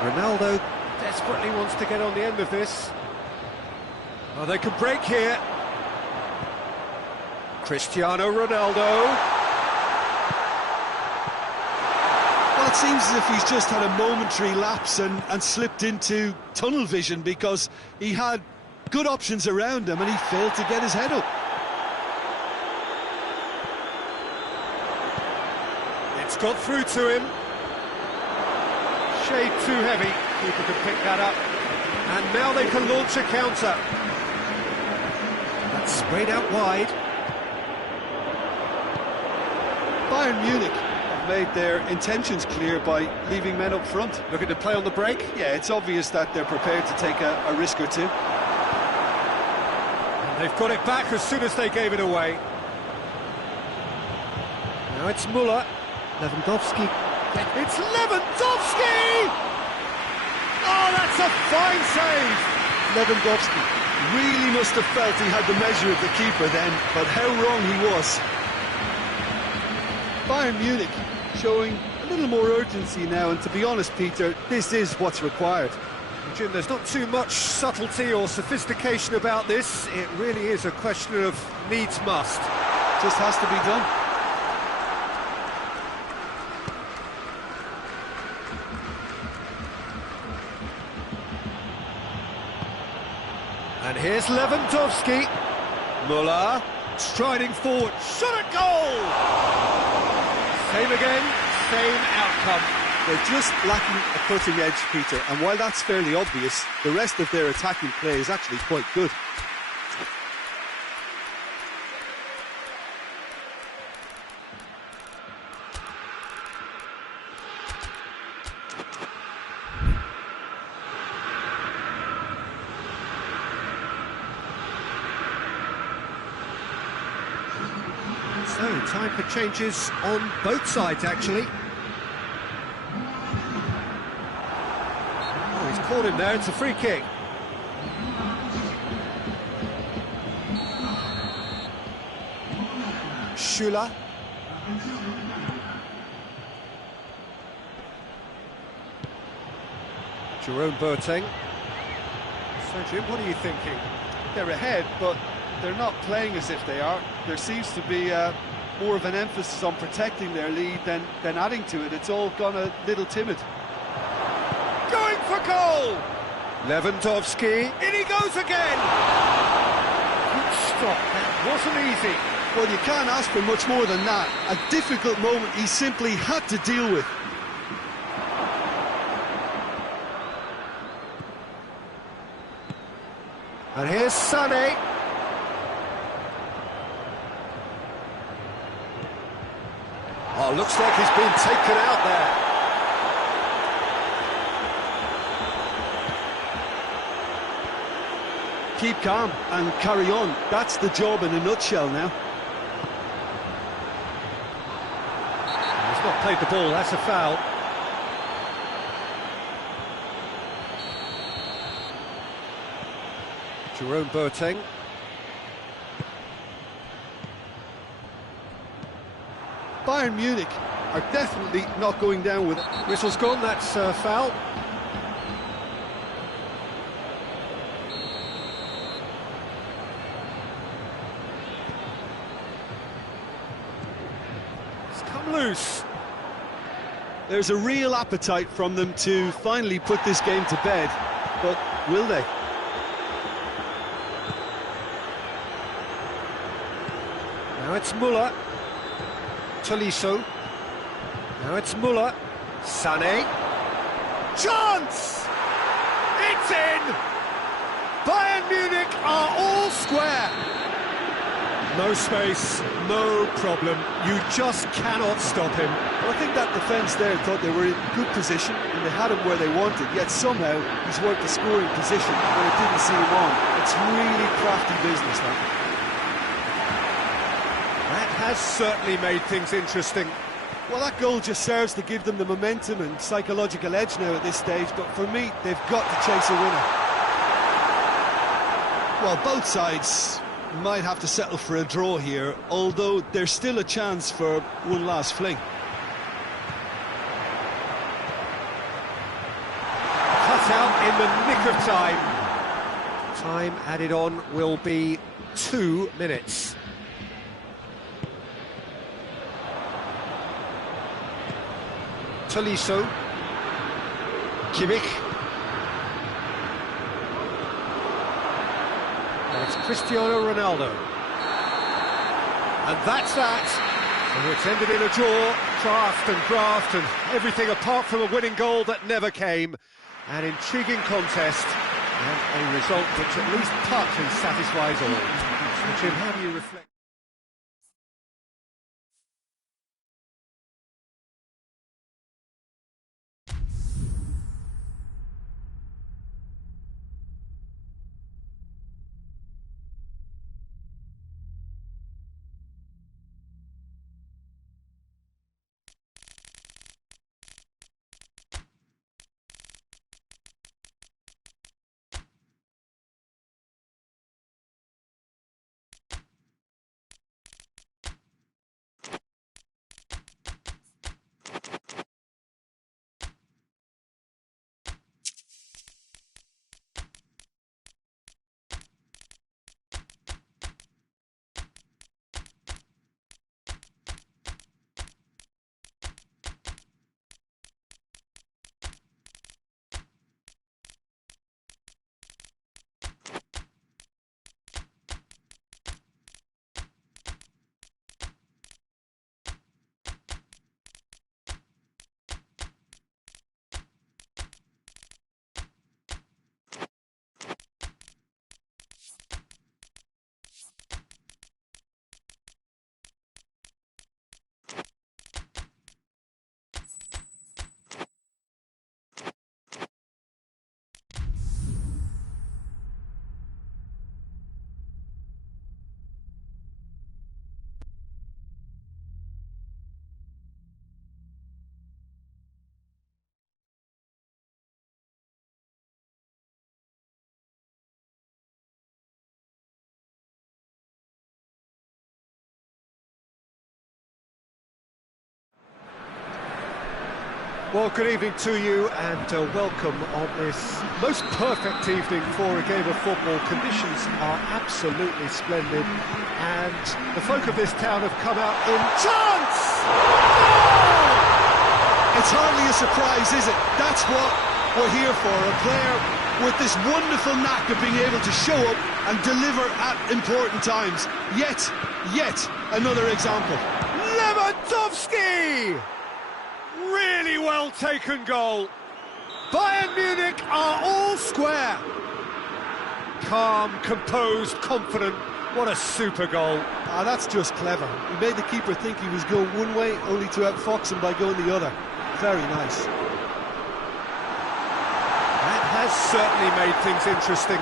Ronaldo desperately wants to get on the end of this. Oh, they can break here. Cristiano Ronaldo. Well, it seems as if he's just had a momentary lapse and slipped into tunnel vision, because he had good options around him and he failed to get his head up. It's got through to him. Shade too heavy. Keeper can pick that up. And now they can launch a counter. That's sprayed out wide. Bayern Munich have made their intentions clear by leaving men up front. Looking to play on the break. Yeah, it's obvious that they're prepared to take a risk or two. And they've got it back as soon as they gave it away. Now it's Muller. Lewandowski. It's Lewandowski! Oh, that's a fine save! Lewandowski really must have felt he had the measure of the keeper then, but how wrong he was. Bayern Munich showing a little more urgency now, and to be honest, Peter, this is what's required. Jim, there's not too much subtlety or sophistication about this. It really is a question of needs must. Just has to be done. And here's Lewandowski. Muller, striding forward, shot at goal! Same again, same outcome. They're just lacking a cutting edge, Peter, and while that's fairly obvious, the rest of their attacking play is actually quite good. So, time for changes on both sides, actually. Oh, he's caught him there, it's a free kick. Schüller. Jerome Boateng. So, Jim, what are you thinking? They're ahead, but they're not playing as if they are. There seems to be more of an emphasis on protecting their lead than adding to it. It's all gone a little timid. Going for goal! Lewandowski, in he goes again! Good stop, that wasn't easy. Well, you can't ask for much more than that. A difficult moment he simply had to deal with. And here's Sané. Oh, looks like he's been taken out there. Keep calm and carry on. That's the job in a nutshell now. He's not played the ball, that's a foul. Jerome Boateng. Bayern Munich are definitely not going down with it. Whistle's gone, that's a foul. It's come loose. There's a real appetite from them to finally put this game to bed, but will they? Now it's Müller. Tolisso. Now it's Müller. Sané. Chance! It's in! Bayern Munich are all square. No space, no problem. You just cannot stop him. Well, I think that defence there thought they were in good position and they had him where they wanted, yet somehow he's worked a scoring position where it didn't see him on. It's really crafty business, that. That has certainly made things interesting. Well, that goal just serves to give them the momentum and psychological edge now at this stage, but for me, they've got to chase a winner. Well, both sides might have to settle for a draw here, although there's still a chance for one last fling. Cut out in the nick of time. Time added on will be 2 minutes. Tolisso. Kimmich. And it's Cristiano Ronaldo. And that's that. And it's ended in a draw, craft and graft and everything apart from a winning goal that never came. An intriguing contest and a result which at least partly satisfies all. So, Jim, how do you reflect? Well, good evening to you and welcome on this most perfect evening for a game of football. Conditions are absolutely splendid and the folk of this town have come out in chance! Oh! It's hardly a surprise, is it? That's what we're here for, a player with this wonderful knack of being able to show up and deliver at important times. Yet another example. Lewandowski! Really well taken goal. Bayern Munich are all square. Calm, composed, confident. What a super goal. Ah, that's just clever. He made the keeper think he was going one way, only to outfox him by going the other. Very nice. That has certainly made things interesting.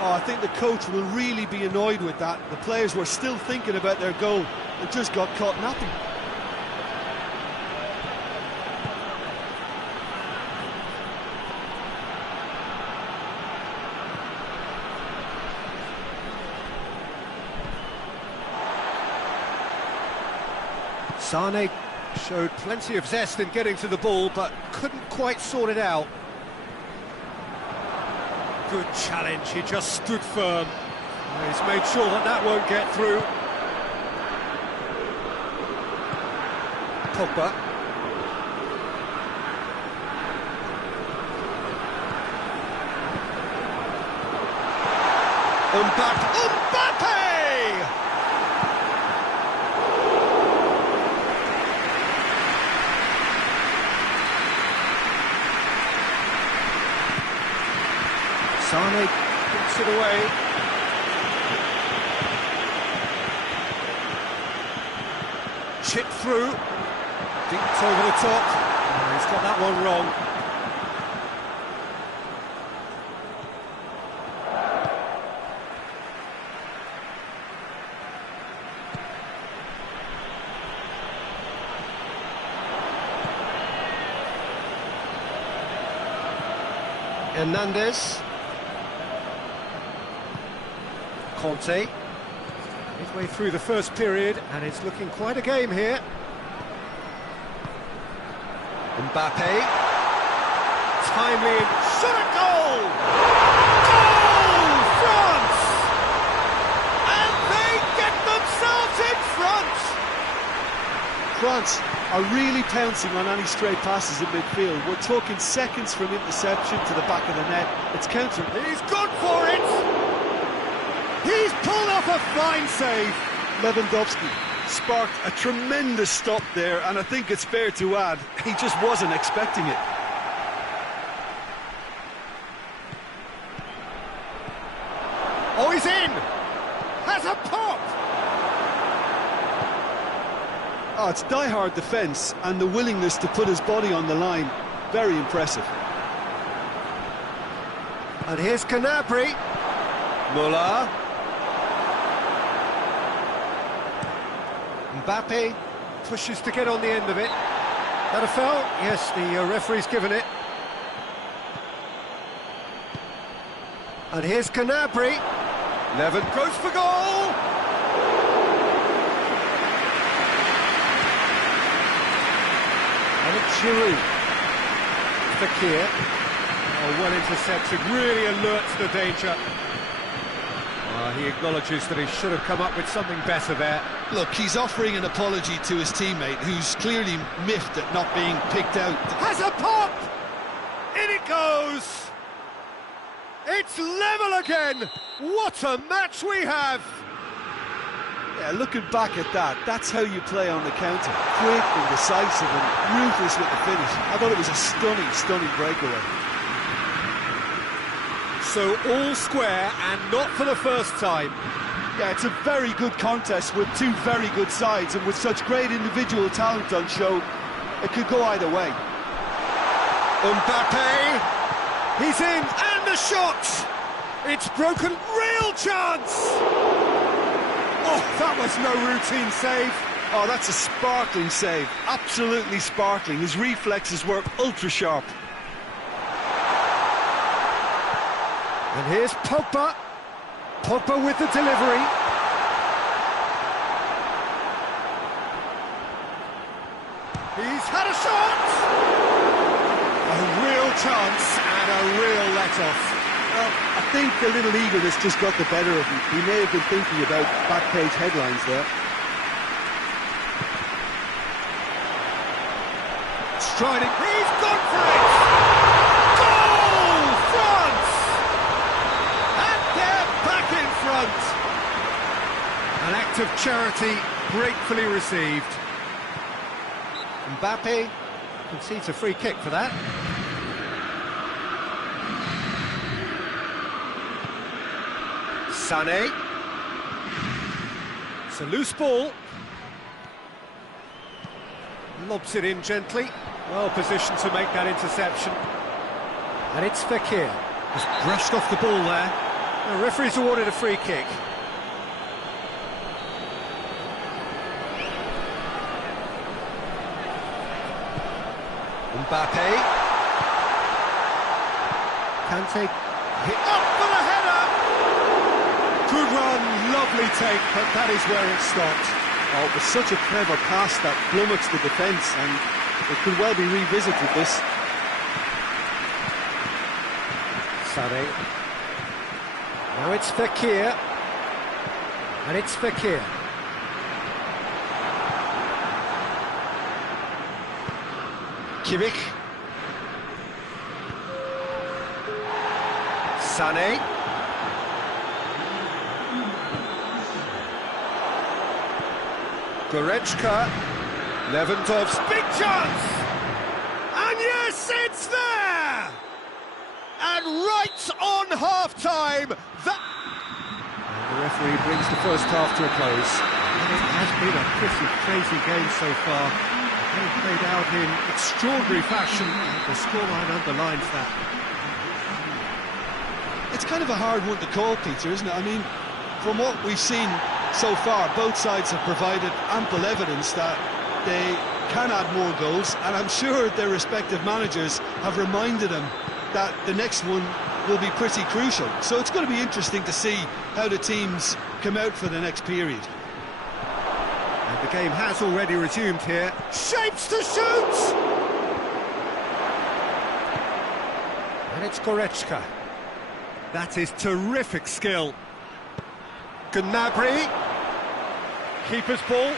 Oh, I think the coach will really be annoyed with that. The players were still thinking about their goal and just got caught napping. Sane showed plenty of zest in getting to the ball, but couldn't quite sort it out. Good challenge, he just stood firm. He's made sure that that won't get through. Pogba. Mbappe! Sane gets it away. Chip through. Dinked over the top. Oh, he's got that one wrong. Hernandez. Conte, midway through the first period, and it's looking quite a game here. Mbappe, timely and shot a goal! Goal! France! And they get themselves in front! France are really pouncing on any stray passes in midfield. We're talking seconds from interception to the back of the net. It's countering. He's gone for it! He's pulled off a fine save. Lewandowski sparked a tremendous stop there, and I think it's fair to add, he just wasn't expecting it. Oh, he's in! Has a pop! Oh, it's die-hard defence, and the willingness to put his body on the line. Very impressive. And here's Gnabry. Muller. Mbappe pushes to get on the end of it. That a foul? Yes, the referee's given it. And here's Gnabry. Levin goes for goal! And it's Giroud. Fakir. Oh, well intercepted, really alert to the danger. He acknowledges that he should have come up with something better there. Look, he's offering an apology to his teammate, who's clearly miffed at not being picked out. Has a pop! In it goes! It's level again! What a match we have! Yeah, looking back at that, that's how you play on the counter. Quick and decisive and ruthless with the finish. I thought it was a stunning breakaway. So all square, and not for the first time. Yeah, it's a very good contest with two very good sides, and with such great individual talent on show, it could go either way. Mbappe, he's in, and the shot! It's broken, real chance! Oh, that was no routine save. Oh, that's a sparkling save, absolutely sparkling. His reflexes were ultra sharp. And here's Pogba. Pogba with the delivery. He's had a shot! A real chance and a real let-off. Well, I think a little eagerness just got the better of him. He may have been thinking about back-page headlines there. Striding, he's gone for it! Goal! France! And they're back in front! An act of charity gratefully received. Mbappe concedes a free kick for that. Sané. It's a loose ball. Lobs it in gently. Well positioned to make that interception. And it's Fekir. Just brushed off the ball there. The referee's awarded a free kick. Mbappe. Kante hit up for the header. Good run, lovely take, but that is where it stopped. Oh, it was such a clever pass that flummoxed the defence, and it could well be revisited, this. Sané. Now it's Fekir. And it's Fekir. Kimmich. Sané. Goretzka. Lewandowski. Big chance! And yes, it's there! And right on half-time, that... And the referee brings the first half to a close. And it has been a pretty crazy game so far. They played out in extraordinary fashion, and the scoreline underlines that. It's kind of a hard one to call, Peter, isn't it? I mean, from what we've seen so far, both sides have provided ample evidence that they can add more goals, and I'm sure their respective managers have reminded them that the next one will be pretty crucial. So it's going to be interesting to see how the teams come out for the next period. And the game has already resumed here. Shapes to shoot! And it's Goretzka. That is terrific skill. Gnabry. Keeper's ball.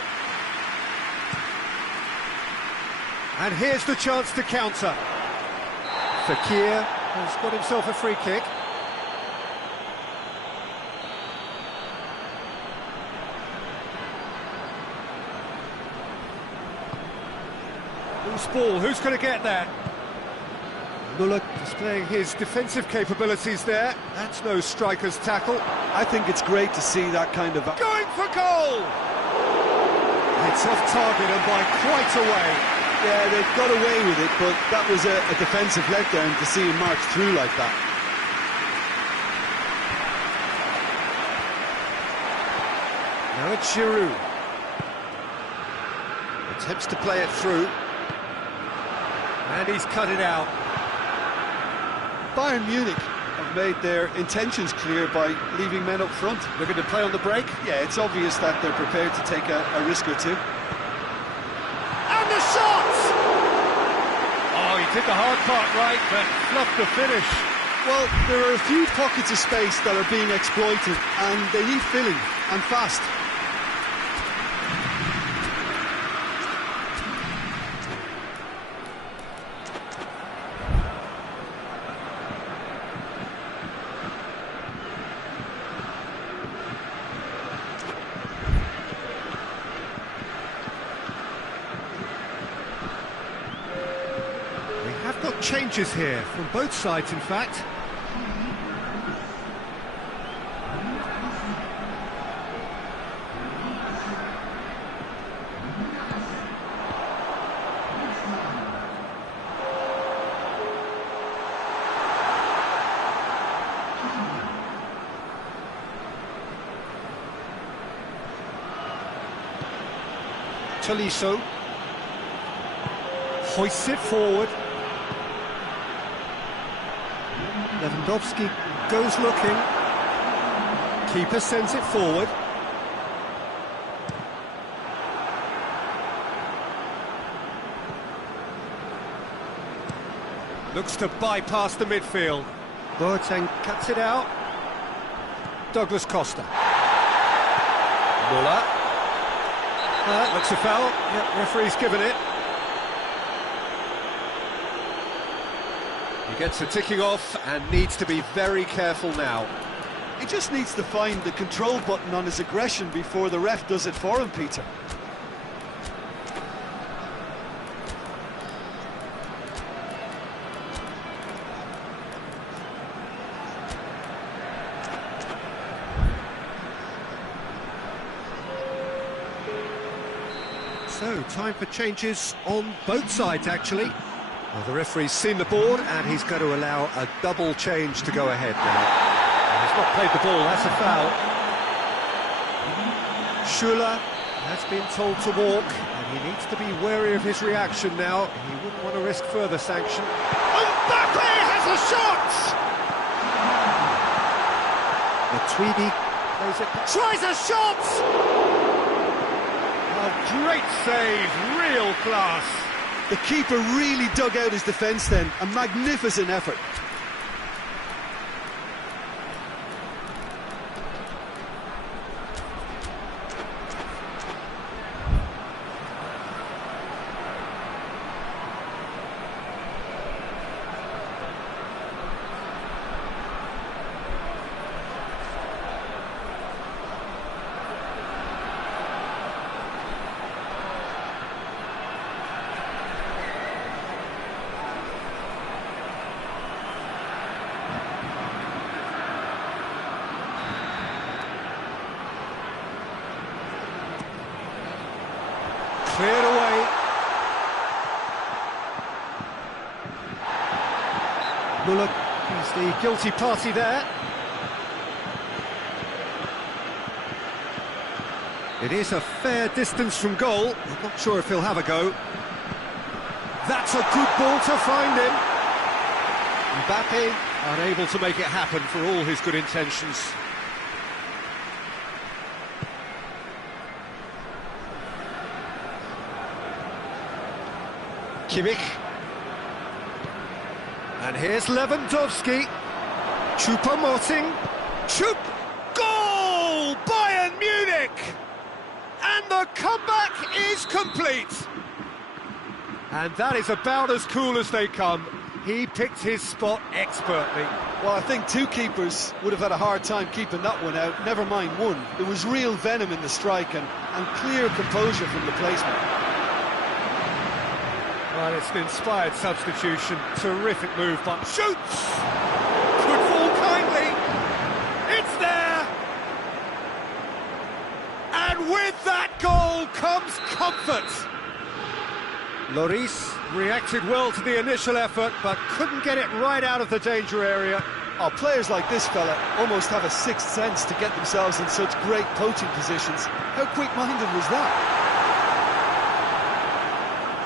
And here's the chance to counter. Fekir has got himself a free kick. Loose ball, who's going to get that? Müller displaying his defensive capabilities there. That's no striker's tackle. I think it's great to see that kind of... Going for goal! It's off target and by quite a way. Yeah, they got away with it, but that was a defensive letdown to see him march through like that. Now it's Giroud. Attempts to play it through. And he's cut it out. Bayern Munich have made their intentions clear by leaving men up front. Looking to play on the break. Yeah, it's obvious that they're prepared to take a risk or two. And the shot! Oh, he did the hard part right, but fluffed the finish. Well, there are a few pockets of space that are being exploited, and they need filling, and fast. Changes here from both sides, in fact. Tolisso hoists it forward. Lewandowski goes looking. Keeper sends it forward. Looks to bypass the midfield. Boateng cuts it out. Douglas Costa. Muller. Looks a foul. Yep, referee's given it. He gets the ticking off and needs to be very careful now. He just needs to find the control button on his aggression before the ref does it for him, Peter. So, time for changes on both sides, actually. Well, the referee's seen the board, and he's going to allow a double change to go ahead now. He's not played the ball, that's a foul. Schuller has been told to walk, and he needs to be wary of his reaction now. He wouldn't want to risk further sanction. Mbappe has a shot! Matuidi plays it, tries a shot! Oh, great save, real class. The keeper really dug out his defence then, a magnificent effort. Cleared away. Muller is the guilty party there. It is a fair distance from goal. I'm not sure if he'll have a go. That's a good ball to find him. Mbappe unable to make it happen for all his good intentions. Kimmich. And here's Lewandowski. Choupo-Moting. Goal! Bayern Munich! And the comeback is complete. And that is about as cool as they come. He picked his spot expertly. Well, I think two keepers would have had a hard time keeping that one out, never mind one. There was real venom in the strike and clear composure from the placement. Well, it's an inspired substitution. Terrific move, but shoots! Could fall kindly. It's there! And with that goal comes comfort. Lloris reacted well to the initial effort, but couldn't get it right out of the danger area. Oh, players like this fella almost have a sixth sense to get themselves in such great poaching positions. How quick-minded was that?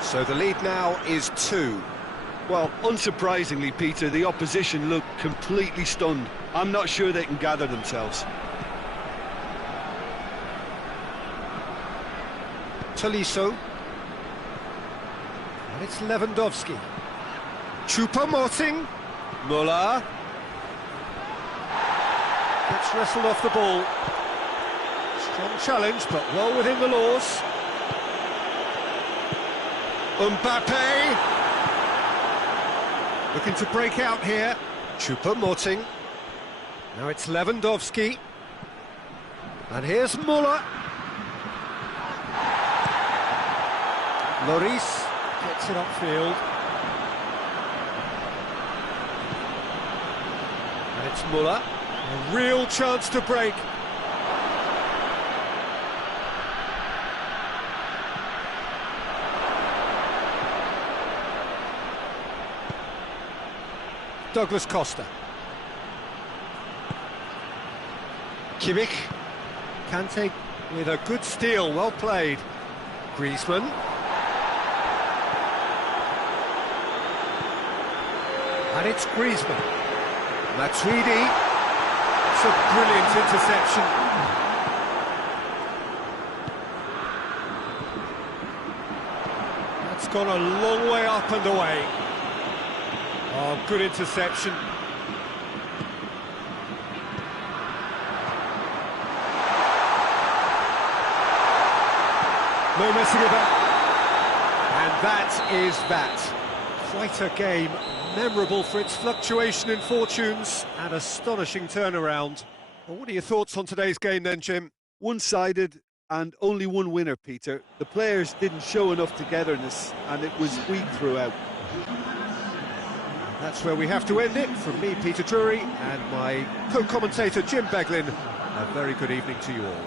So the lead now is 2. Well, unsurprisingly, Peter, the opposition look completely stunned. I'm not sure they can gather themselves. Tolisso. And it's Lewandowski. Choupo-Moting. Muller. Gets wrestled off the ball. Strong challenge, but well within the laws. Mbappe looking to break out here. Choupo-Moting. Now it's Lewandowski. And here's Muller. Lloris gets it upfield. And it's Muller. A real chance to break. Douglas Costa. Kimmich. Kante with a good steal, well played. Griezmann. And it's Griezmann. Matuidi. It's a brilliant interception. That's gone a long way up and away. Oh, good interception. No messing about. And that is that. Quite a game, memorable for its fluctuation in fortunes and astonishing turnaround. Well, what are your thoughts on today's game then, Jim? One-sided and only one winner, Peter. The players didn't show enough togetherness and it was weak throughout. That's where we have to end it. From me, Peter Drury, and my co-commentator, Jim Beglin, a very good evening to you all.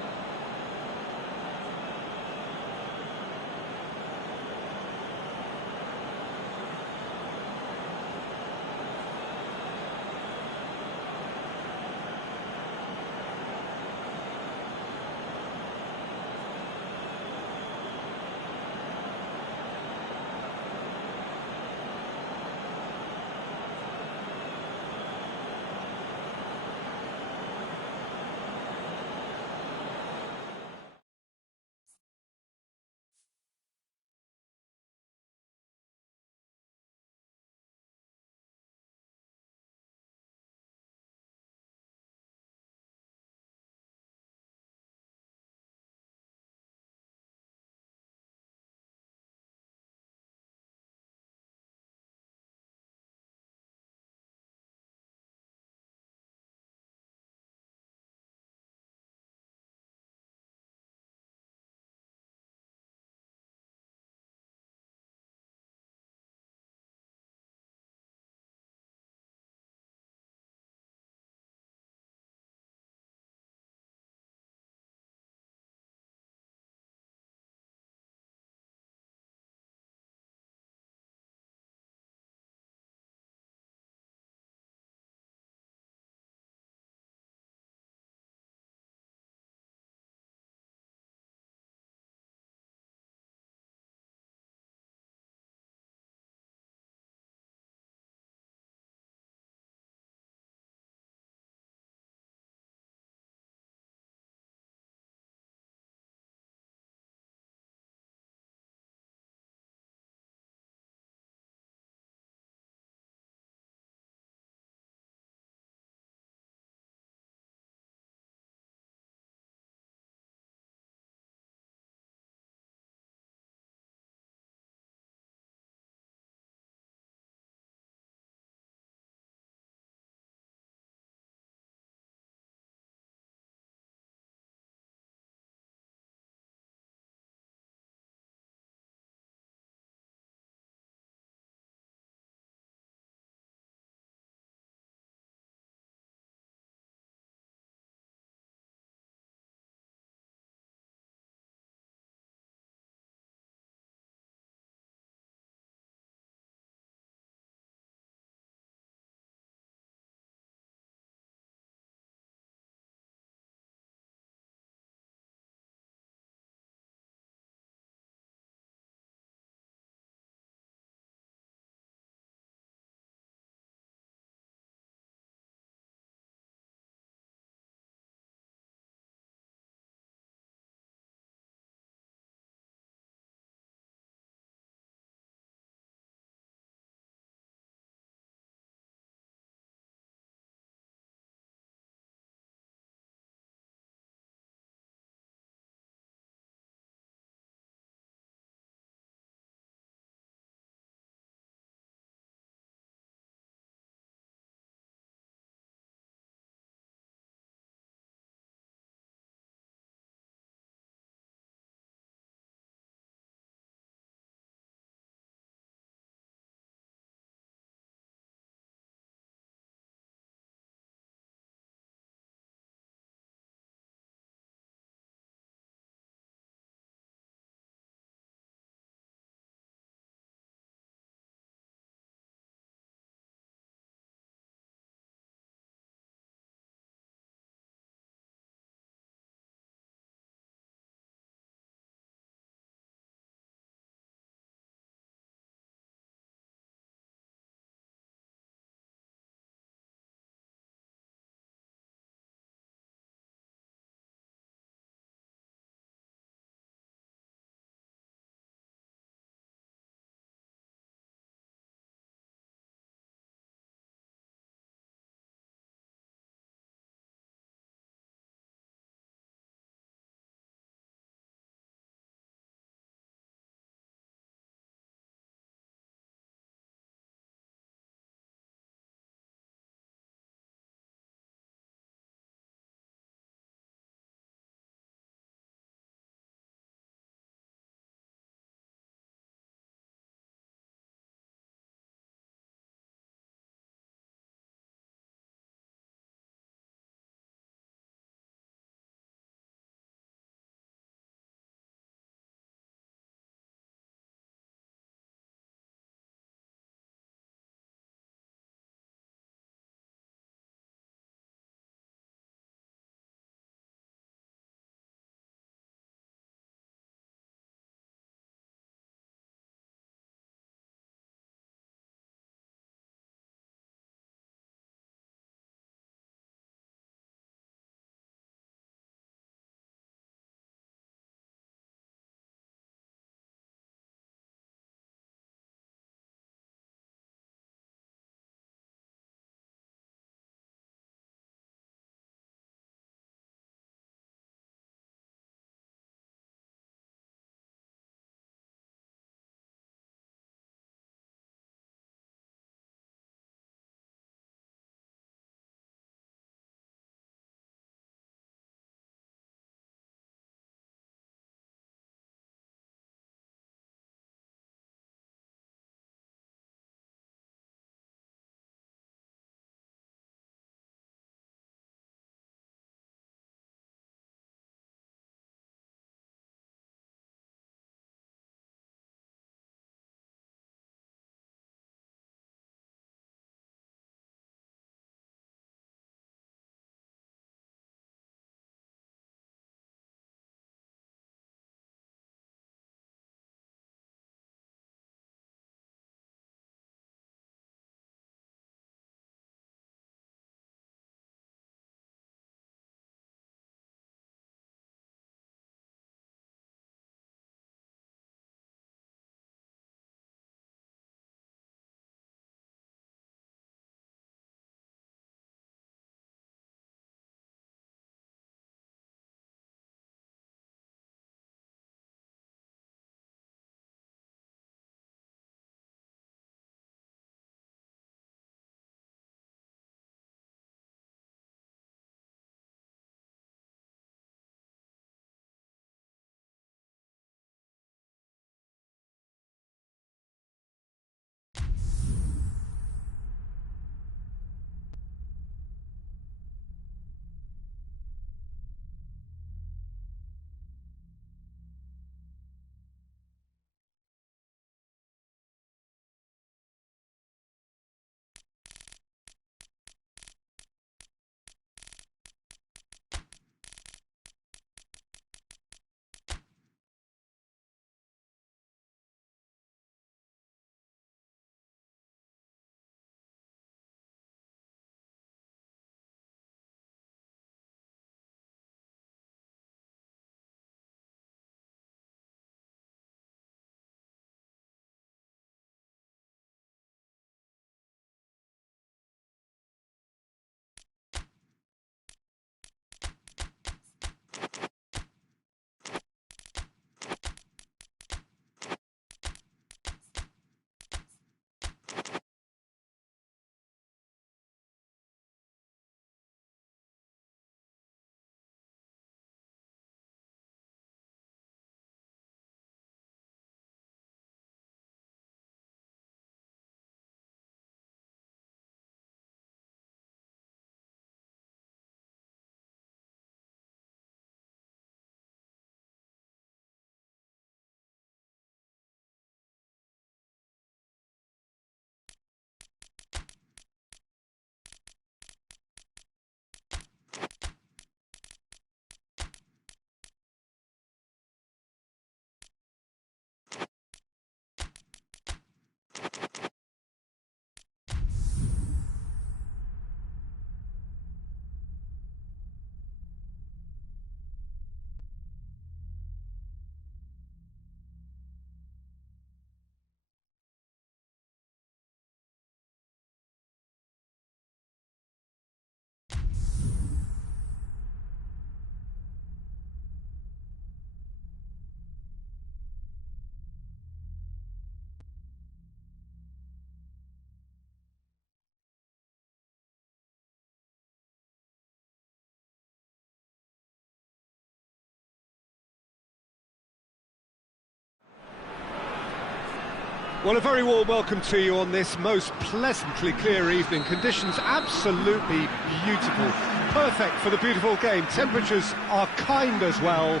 Well, a very warm welcome to you on this most pleasantly clear evening. Conditions absolutely beautiful. Perfect for the beautiful game. Temperatures are kind as well.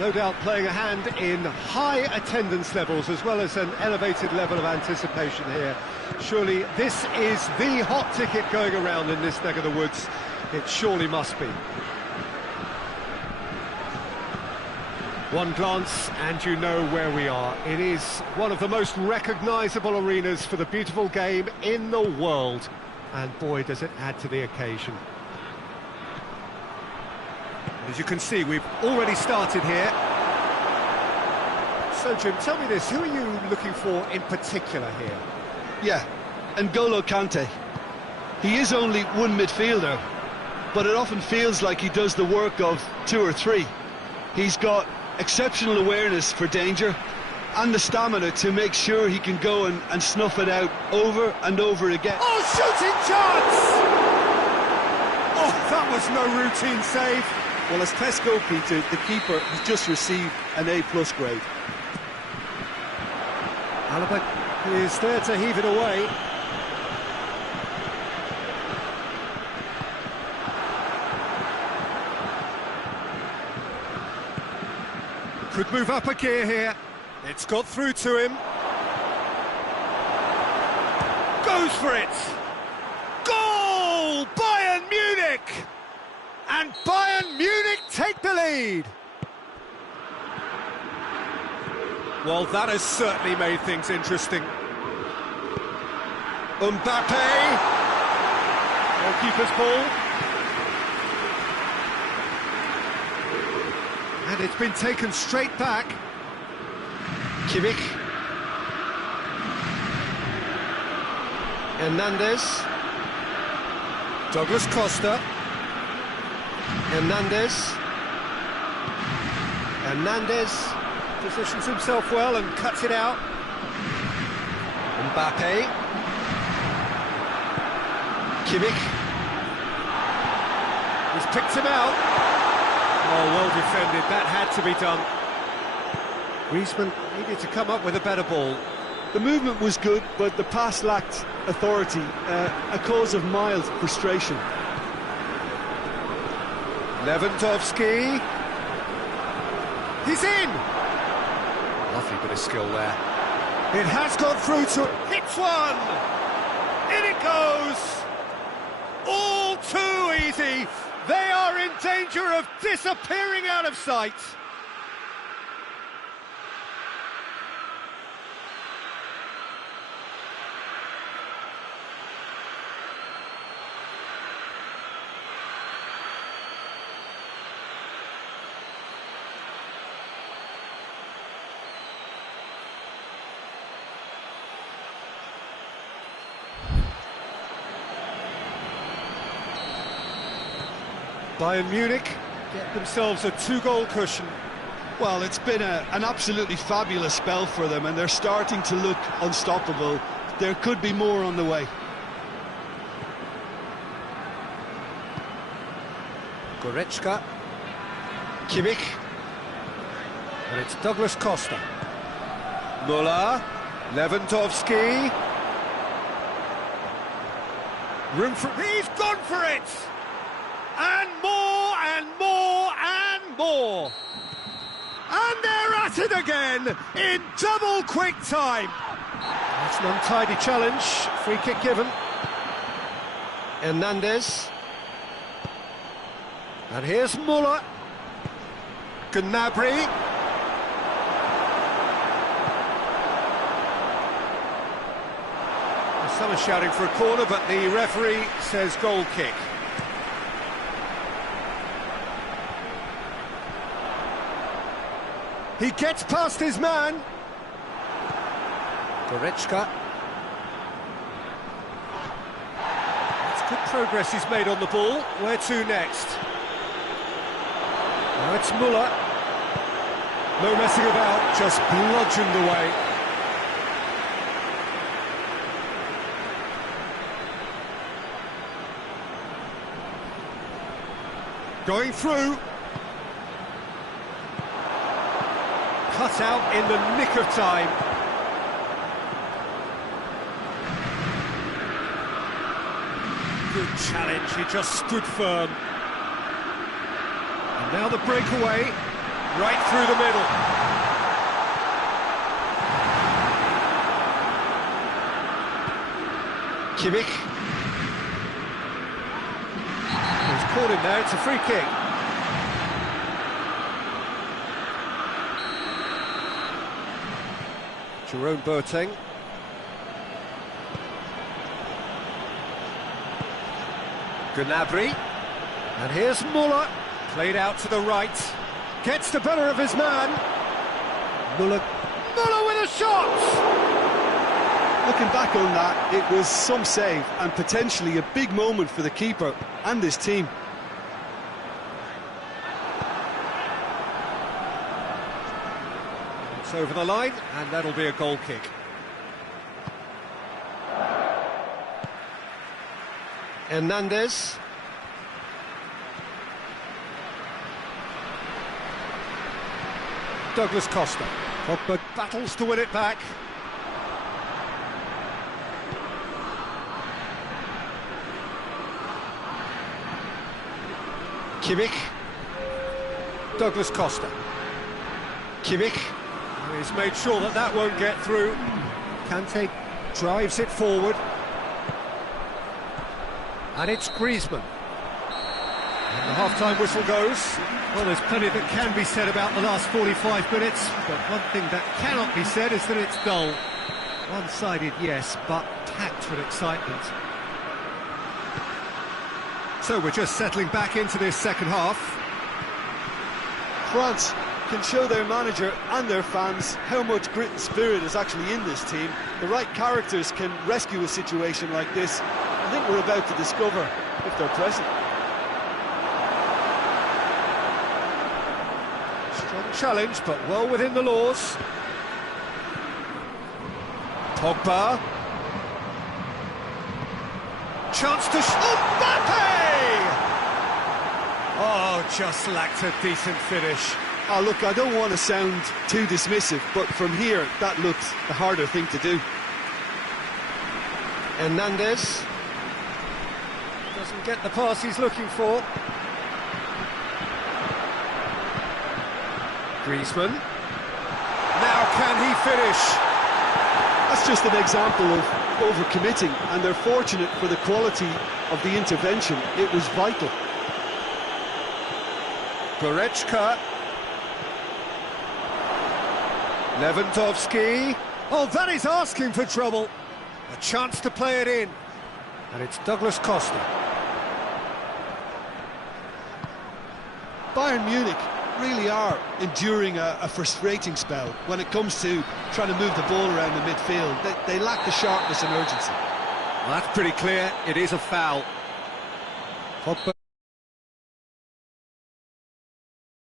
No doubt playing a hand in high attendance levels as well as an elevated level of anticipation here. Surely this is the hot ticket going around in this neck of the woods. It surely must be. One glance and you know where we are. It is one of the most recognisable arenas for the beautiful game in the world. And boy, does it add to the occasion. As you can see, we've already started here. So, Jim, tell me this, who are you looking for in particular here? Yeah, N'Golo Kante. He is only one midfielder, but it often feels like he does the work of two or three. He's got exceptional awareness for danger and the stamina to make sure he can go and snuff it out over and over again. Oh, shooting chance! Oh, that was no routine save. Well, as tests go, Peter, the keeper has just received an A+ grade. Alaba is there to heave it away. Could move up a gear here. It's got through to him. Goes for it. Goal! Bayern Munich! And Bayern Munich take the lead. Well, that has certainly made things interesting. Mbappe. Goalkeeper's ball. And it's been taken straight back. Kimmich. Hernandez. Douglas Costa. Hernandez. Hernandez positions himself well and cuts it out. Mbappe. Kimmich. He's picked him out. Oh, well defended, that had to be done. Griezmann needed to come up with a better ball. The movement was good, but the pass lacked authority, a cause of mild frustration. Lewandowski. He's in! Lovely bit of skill there. It has gone through to... Hits one! In it goes! All too easy! They are in danger of disappearing out of sight. Bayern Munich get themselves a 2-goal cushion. Well, it's been an absolutely fabulous spell for them, and they're starting to look unstoppable. There could be more on the way. Goretzka. Kimmich. And it's Douglas Costa. Müller. Lewandowski. Room for... He's gone for it! And more, and more, and more. And they're at it again, in double quick time. That's an untidy challenge, free kick given. Hernandez. And here's Müller. Gnabry. Some are shouting for a corner, but the referee says goal kick. He gets past his man. Goretzka. That's good progress he's made on the ball. Where to next? Now it's Müller. No messing about, just bludgeoned away. Going through. Cut out in the nick of time. Good challenge, he just stood firm. And now the breakaway, right through the middle. Kimmich. He's caught him there, it's a free kick. Jerome Boateng. Gnabry. And here's Muller. Played out to the right. Gets the better of his man. Muller with a shot! Looking back on that, it was some save and potentially a big moment for the keeper and his team. It's over the line, and that'll be a goal kick. Hernandez. Douglas Costa. Pogba battles to win it back. Kimmich. Douglas Costa. Kimmich. He's made sure that that won't get through. Kante drives it forward. And it's Griezmann. And the half-time whistle goes. Well, there's plenty that can be said about the last 45 minutes, but one thing that cannot be said is that it's dull. One-sided, yes, but packed with excitement. So we're just settling back into this second half. France can show their manager and their fans how much grit and spirit is actually in this team. The right characters can rescue a situation like this. I think we're about to discover if they're present. Strong challenge, but well within the laws. Pogba. Chance to Mbappe! Oh, just lacked a decent finish. Oh, look, I don't want to sound too dismissive, but from here, that looked the harder thing to do. Hernandez doesn't get the pass he's looking for. Griezmann. Now can he finish? That's just an example of overcommitting, and they're fortunate for the quality of the intervention. It was vital. Goretzka. Lewandowski. Oh, that is asking for trouble. A chance to play it in. And it's Douglas Costa. Bayern Munich really are enduring a frustrating spell when it comes to trying to move the ball around the midfield. They lack the sharpness and urgency. Well, that's pretty clear. It is a foul. Pogba.